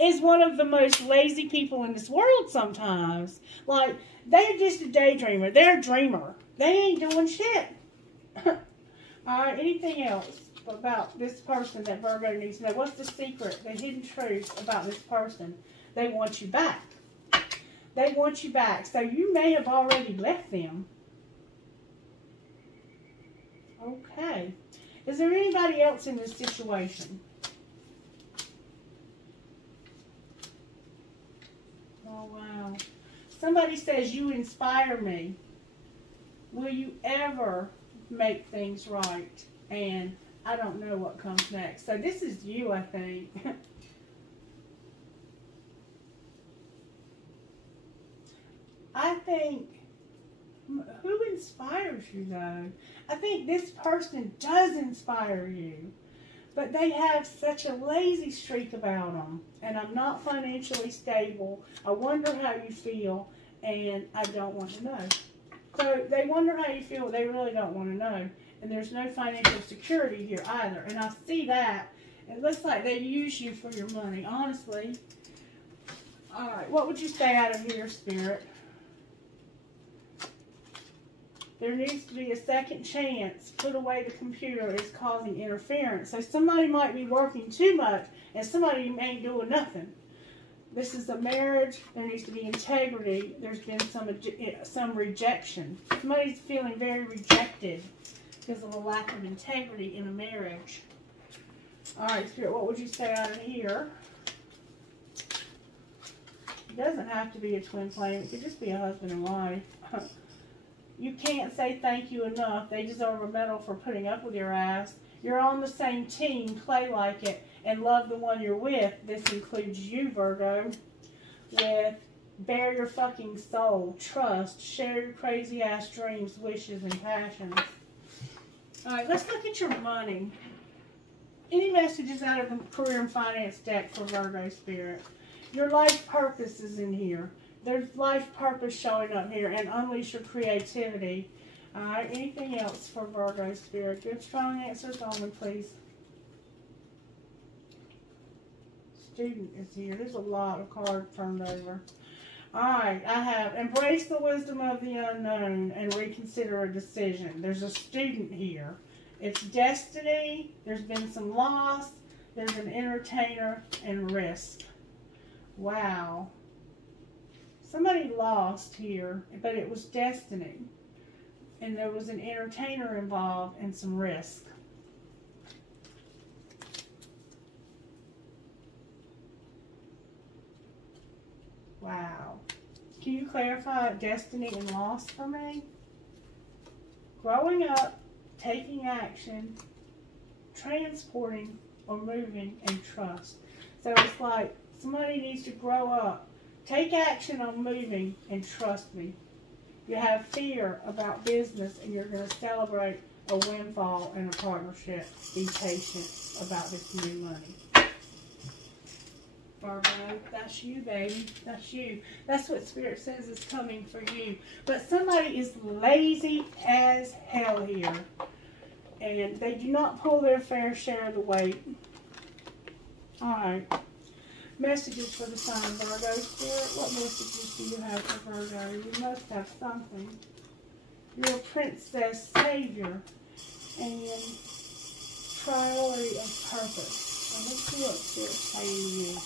is one of the most lazy people in this world sometimes. Like, they're just a daydreamer. They're a dreamer. They ain't doing shit. Alright, anything else about this person that Virgo needs to know? What's the secret, the hidden truth about this person? They want you back. They want you back. So you may have already left them. Okay. Is there anybody else in this situation? Oh, wow. Somebody says, you inspire me. Will you ever make things right? And I don't know what comes next. So this is you, I think. I think, who in inspires you, though? I think this person does inspire you. But they have such a lazy streak about them. And I'm not financially stable. I wonder how you feel. And I don't want to know. So they wonder how you feel. They really don't want to know. And there's no financial security here either. And I see that. It looks like they use you for your money. Honestly. Alright. What would you say out of here, Spirit? There needs to be a second chance. Put away the computer is causing interference. So somebody might be working too much and somebody ain't doing nothing. This is a marriage. There needs to be integrity. There's been some rejection. Somebody's feeling very rejected because of a lack of integrity in a marriage. Alright, Spirit, what would you say out of here? It doesn't have to be a twin flame. It could just be a husband and wife. You can't say thank you enough. They deserve a medal for putting up with your ass. You're on the same team. Play like it and love the one you're with. This includes you, Virgo. With bare your fucking soul. Trust. Share your crazy ass dreams, wishes, and passions. Alright, let's look at your money. Any messages out of the career and finance deck for Virgo, Spirit? Your life purpose is in here. There's life purpose showing up here, and unleash your creativity. Alright, anything else for Virgo, Spirit? Good, strong answers only, please. Student is here. There's a lot of cards turned over. Alright, I have embrace the wisdom of the unknown and reconsider a decision. There's a student here. It's destiny. There's been some loss. There's an entertainer and risk. Wow. Somebody lost here, but it was destiny. And there was an entertainer involved and some risk. Wow. Can you clarify destiny and loss for me? Growing up, taking action, transporting, or moving, and trust. So it's like somebody needs to grow up. Take action on moving and trust me. You have fear about business and you're going to celebrate a windfall and a partnership. Be patient about this new money. Virgo, that's you, baby. That's you. That's what Spirit says is coming for you. But somebody is lazy as hell here. And they do not pull their fair share of the weight. Alright. Messages for the sign, Virgo, Spirit. What messages do you have for Virgo? You must have something. You're a princess, savior, and priority of purpose. So let's see what Spirit's saying to you.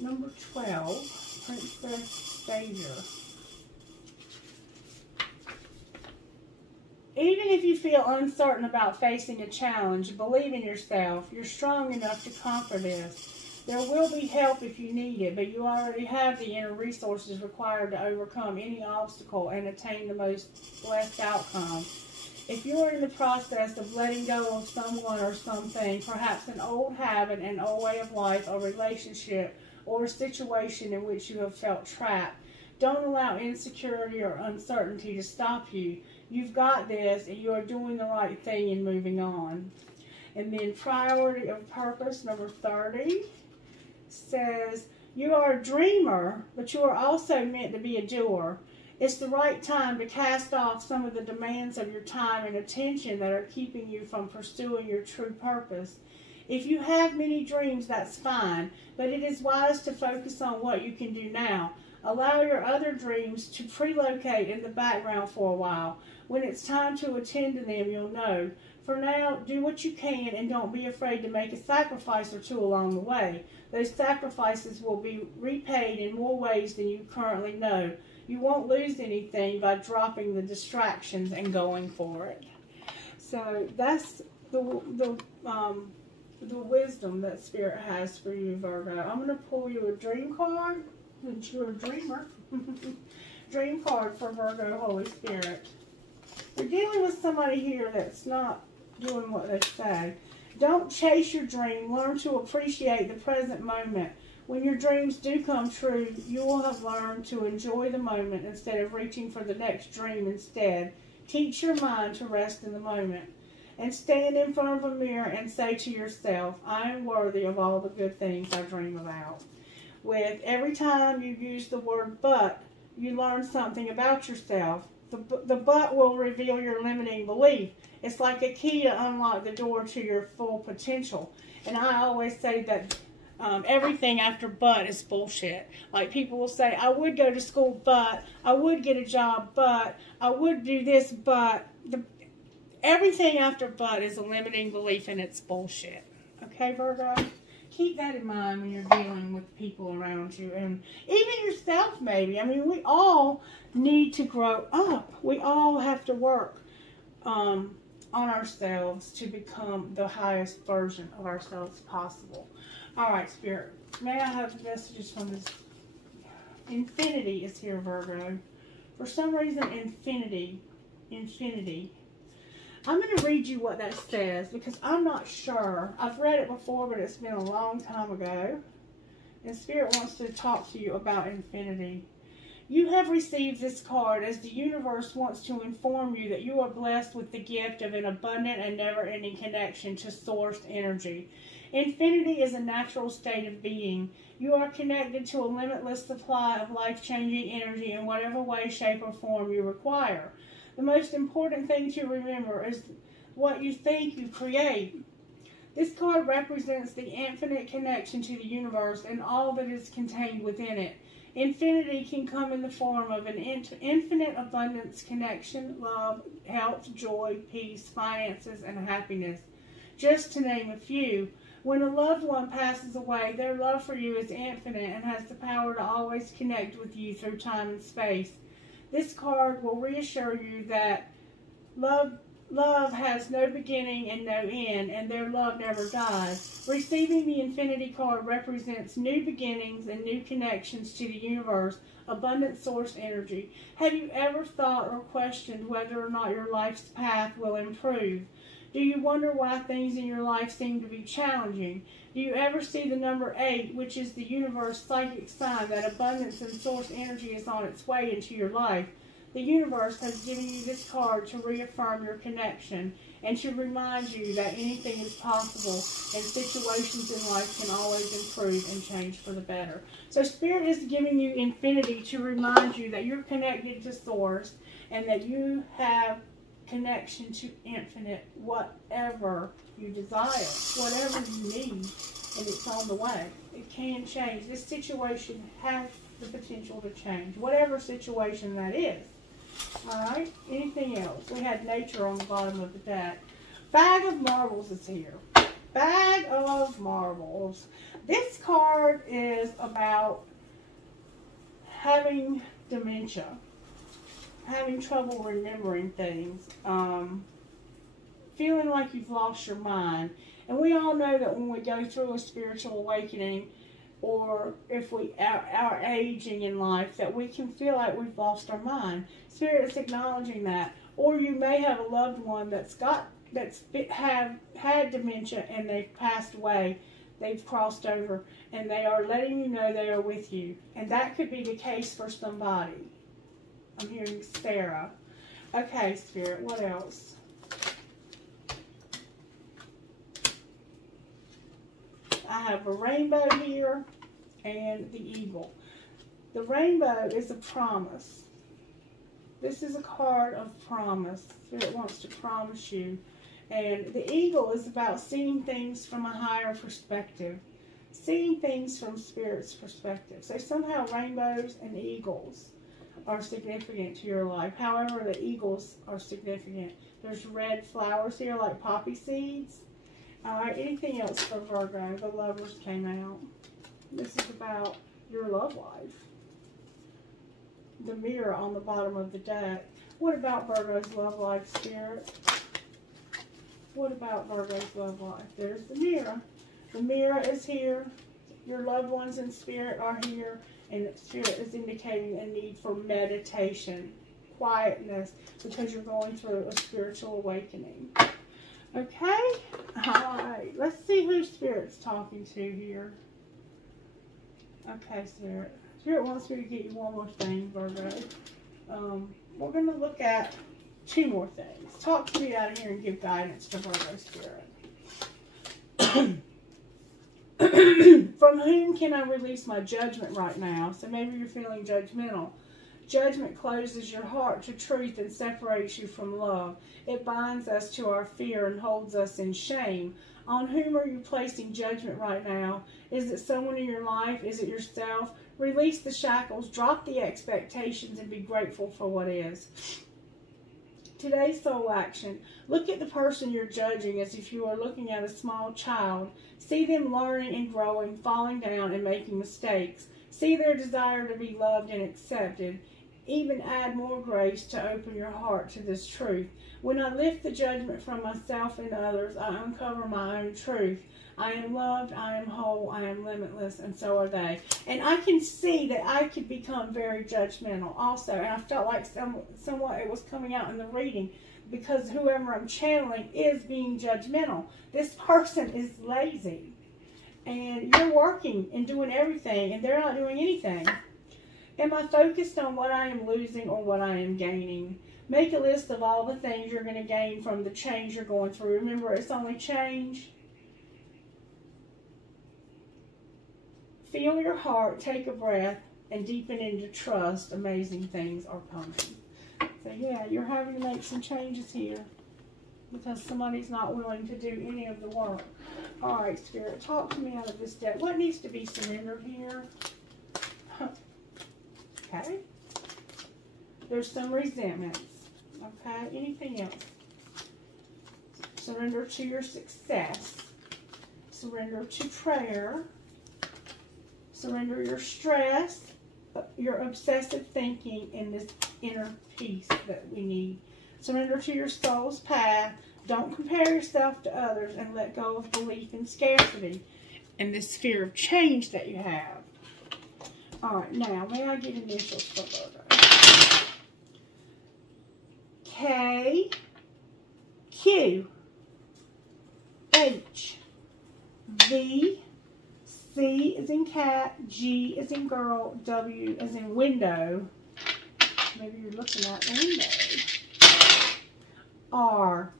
Number 12, princess, savior. Even if you feel uncertain about facing a challenge, believe in yourself. You're strong enough to conquer this. There will be help if you need it, but you already have the inner resources required to overcome any obstacle and attain the most blessed outcome. If you are in the process of letting go of someone or something, perhaps an old habit, an old way of life, a relationship, or a situation in which you have felt trapped, don't allow insecurity or uncertainty to stop you. You've got this, and you are doing the right thing and moving on. And then priority of purpose, number 30, says, you are a dreamer, but you are also meant to be a doer. It's the right time to cast off some of the demands of your time and attention that are keeping you from pursuing your true purpose. If you have many dreams, that's fine, but it is wise to focus on what you can do now. Allow your other dreams to prelocate in the background for a while. When it's time to attend to them, you'll know. For now, do what you can and don't be afraid to make a sacrifice or two along the way. Those sacrifices will be repaid in more ways than you currently know. You won't lose anything by dropping the distractions and going for it. So that's the wisdom that Spirit has for you, Virgo. I'm going to pull you a dream card. Since you're a dreamer. Dream card for Virgo, Holy Spirit. You're dealing with somebody here that's not doing what they say. Don't chase your dream. Learn to appreciate the present moment. When your dreams do come true, you will have learned to enjoy the moment instead of reaching for the next dream instead. Teach your mind to rest in the moment. And stand in front of a mirror and say to yourself, I am worthy of all the good things I dream about. With every time you use the word but, you learn something about yourself. The but will reveal your limiting belief. It's like a key to unlock the door to your full potential. And I always say that everything after but is bullshit. Like people will say, I would go to school, but I would get a job, but I would do this, but everything after but is a limiting belief, and it's bullshit. Okay, Virgo? Keep that in mind when you're dealing with people around you, and even yourself maybe. I mean, we all need to grow up. We all have to work on ourselves to become the highest version of ourselves possible. All right, Spirit, may I have messages from this? Infinity is here, Virgo. For some reason, infinity. I'm going to read you what that says because I'm not sure. I've read it before, but it's been a long time ago. And Spirit wants to talk to you about infinity. You have received this card as the universe wants to inform you that you are blessed with the gift of an abundant and never-ending connection to source energy. Infinity is a natural state of being. You are connected to a limitless supply of life-changing energy in whatever way, shape, or form you require. The most important thing to remember is what you think you create. This card represents the infinite connection to the universe and all that is contained within it. Infinity can come in the form of an infinite abundance, connection, love, health, joy, peace, finances, and happiness. Just to name a few. When a loved one passes away, their love for you is infinite and has the power to always connect with you through time and space. This card will reassure you that love has no beginning and no end, and their love never dies. Receiving the Infinity card represents new beginnings and new connections to the universe, abundant source energy. Have you ever thought or questioned whether or not your life's path will improve? Do you wonder why things in your life seem to be challenging? Do you ever see the number 8, which is the universe psychic sign that abundance and source energy is on its way into your life? The universe has given you this card to reaffirm your connection and to remind you that anything is possible and situations in life can always improve and change for the better. So Spirit is giving you infinity to remind you that you're connected to source and that you have connection to infinite, whatever you desire, whatever you need, and it's on the way. It can change. This situation has the potential to change, whatever situation that is. Alright, anything else? We had nature on the bottom of the deck. Bag of Marbles is here. Bag of Marbles. This card is about having dementia, having trouble remembering things, feeling like you've lost your mind. And we all know that when we go through a spiritual awakening, or if we are aging in life, that we can feel like we've lost our mind. Spirit is acknowledging that. Or you may have a loved one that's had dementia and they've passed away. They've crossed over, and they are letting you know they are with you. And that could be the case for somebody. I'm hearing Sarah. Okay, Spirit, what else? I have a rainbow here and the eagle. The rainbow is a promise. This is a card of promise. Spirit wants to promise you. And the eagle is about seeing things from a higher perspective. Seeing things from Spirit's perspective. So somehow rainbows and eagles are significant to your life. However, the eagles are significant. There's red flowers here like poppy seeds. Alright, anything else for Virgo? The Lovers came out. This is about your love life. The mirror on the bottom of the deck. What about Virgo's love life, Spirit? What about Virgo's love life? There's the mirror. The mirror is here. Your loved ones in Spirit are here. And Spirit is indicating a need for meditation, quietness, because you're going through a spiritual awakening. Okay? Alright. Let's see who Spirit's talking to here. Okay, Spirit. Spirit wants me to get you one more thing, Virgo. We're going to look at 2 more things. Talk to me out of here and give guidance to Virgo Spirit. From whom can I release my judgment right now? So maybe you're feeling judgmental. Judgment closes your heart to truth and separates you from love. It binds us to our fear and holds us in shame. On whom are you placing judgment right now? Is it someone in your life? Is it yourself? Release the shackles, drop the expectations, and be grateful for what is. Today's soul action. Look at the person you're judging as if you are looking at a small child. See them learning and growing, falling down and making mistakes. See their desire to be loved and accepted. Even add more grace to open your heart to this truth. When I lift the judgment from myself and others, I uncover my own truth. I am loved, I am whole, I am limitless, and so are they. And I can see that I could become very judgmental also. And I felt like somewhat it was coming out in the reading because whoever I'm channeling is being judgmental. This person is lazy. And you're working and doing everything, and they're not doing anything. Am I focused on what I am losing or what I am gaining? Make a list of all the things you're going to gain from the change you're going through. Remember, it's only change. Feel your heart, take a breath, and deepen into trust. Amazing things are coming. So yeah, you're having to make some changes here because somebody's not willing to do any of the work. All right, Spirit, talk to me out of this deck. What needs to be surrendered here? Okay. There's some resentments. Okay. Anything else? Surrender to your success. Surrender to prayer. Surrender your stress, your obsessive thinking, and this inner peace that we need. Surrender to your soul's path. Don't compare yourself to others and let go of belief in scarcity and this fear of change that you have. All right, now, may I get initials for Virgo? K, Q, H, V, C as in cat, G as in girl, W as in window. Maybe you're looking at the window. R,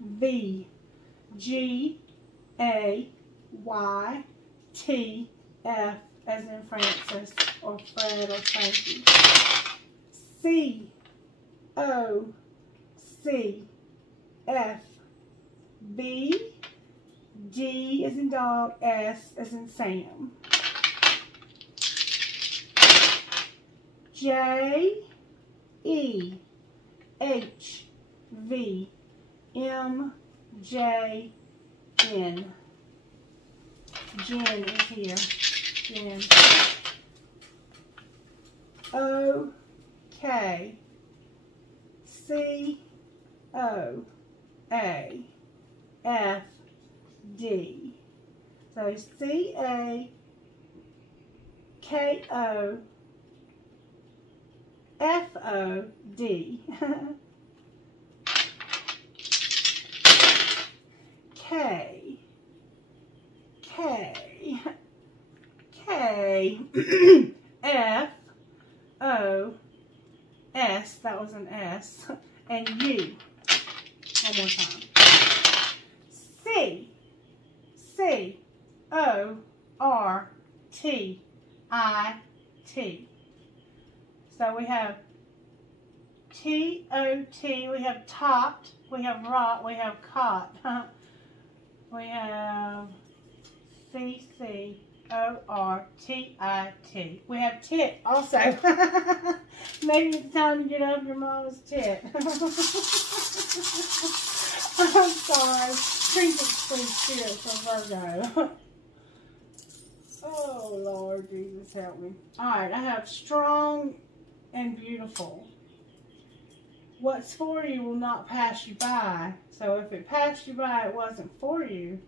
V, G, A, Y, T, F as in Francis or Fred or Frankie. C, O, C, F, B, D as in dog, S as in Sam. J, E, H, V, M, J, N. Jen is here. Jen. O, K, C, O, A, F, D. So C, A, K, O, F, O, D. K, K, K, F, O, S, that was an S, and U. One more time. C, C, O, R, T, I, T. So we have T, O, T, we have tot, we have rot, we have cot. We have C, C, O, R, T, I, T. We have tit also. Maybe it's time to get up your mama's tit. I'm sorry. Please spirit from Virgo. Oh, Lord Jesus, help me. Alright, I have strong and beautiful. What's for you will not pass you by. So if it passed you by, it wasn't for you.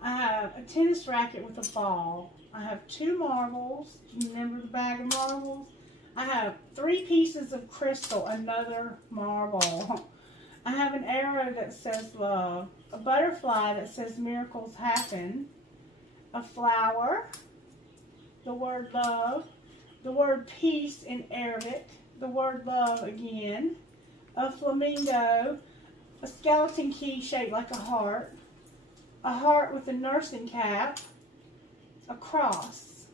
I have a tennis racket with a ball. I have 2 marbles. Remember the bag of marbles? I have 3 pieces of crystal, another marble. I have an arrow that says love. A butterfly that says miracles happen. A flower the word love, the word peace in Arabic, the word love again, a flamingo, a skeleton key shaped like a heart with a nursing cap, a cross,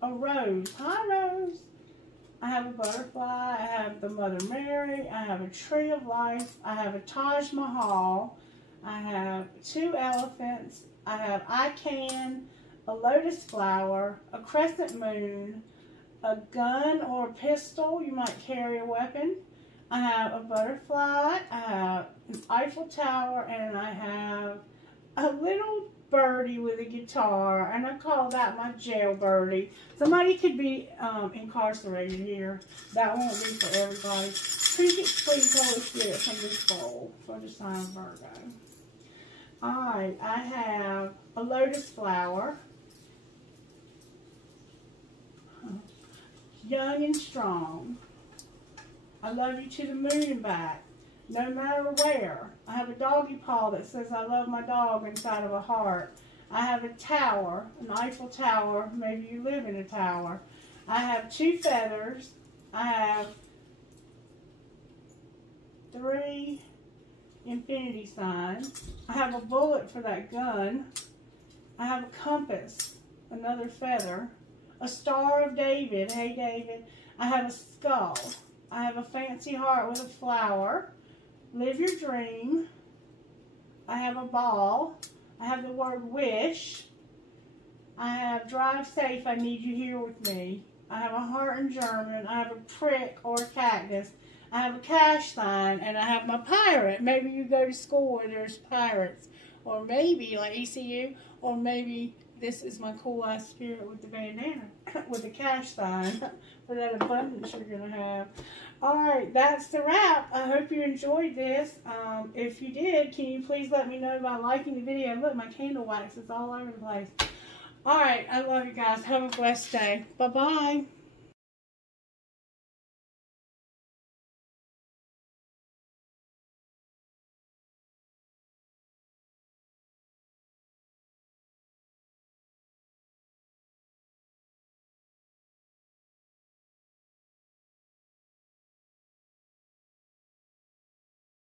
a rose. Hi, Rose. I have a butterfly. I have the Mother Mary. I have a tree of life. I have a Taj Mahal. I have 2 elephants. I have I can, a lotus flower, a crescent moon, a gun or a pistol. You might carry a weapon. I have a butterfly. I have an Eiffel Tower, and I have a little birdie with a guitar, and I call that my jail birdie. Somebody could be incarcerated here. That won't be for everybody. Please Holy Spirit from this bowl for the sign of Virgo. Alright, I have a lotus flower. Young and strong. I love you to the moon and back, no matter where. I have a doggy paw that says I love my dog inside of a heart. I have a tower, an Eiffel Tower. Maybe you live in a tower. I have 2 feathers. I have 3 infinity signs. I have a bullet for that gun. I have a compass, another feather. A Star of David. Hey, David. I have a skull. I have a fancy heart with a flower. Live your dream. I have a ball. I have the word wish. I have drive safe. I need you here with me. I have a heart in German. I have a prick or a cactus. I have a cash sign, and I have my pirate. Maybe you go to school where there's pirates, or maybe like ECU, or maybe this is my cool ass spirit with the bandana with the cash sign for that abundance you're gonna have. Alright, that's the wrap. I hope you enjoyed this. If you did, can you please let me know by liking the video? Look, my candle wax is all over the place. Alright, I love you guys. Have a blessed day. Bye-bye.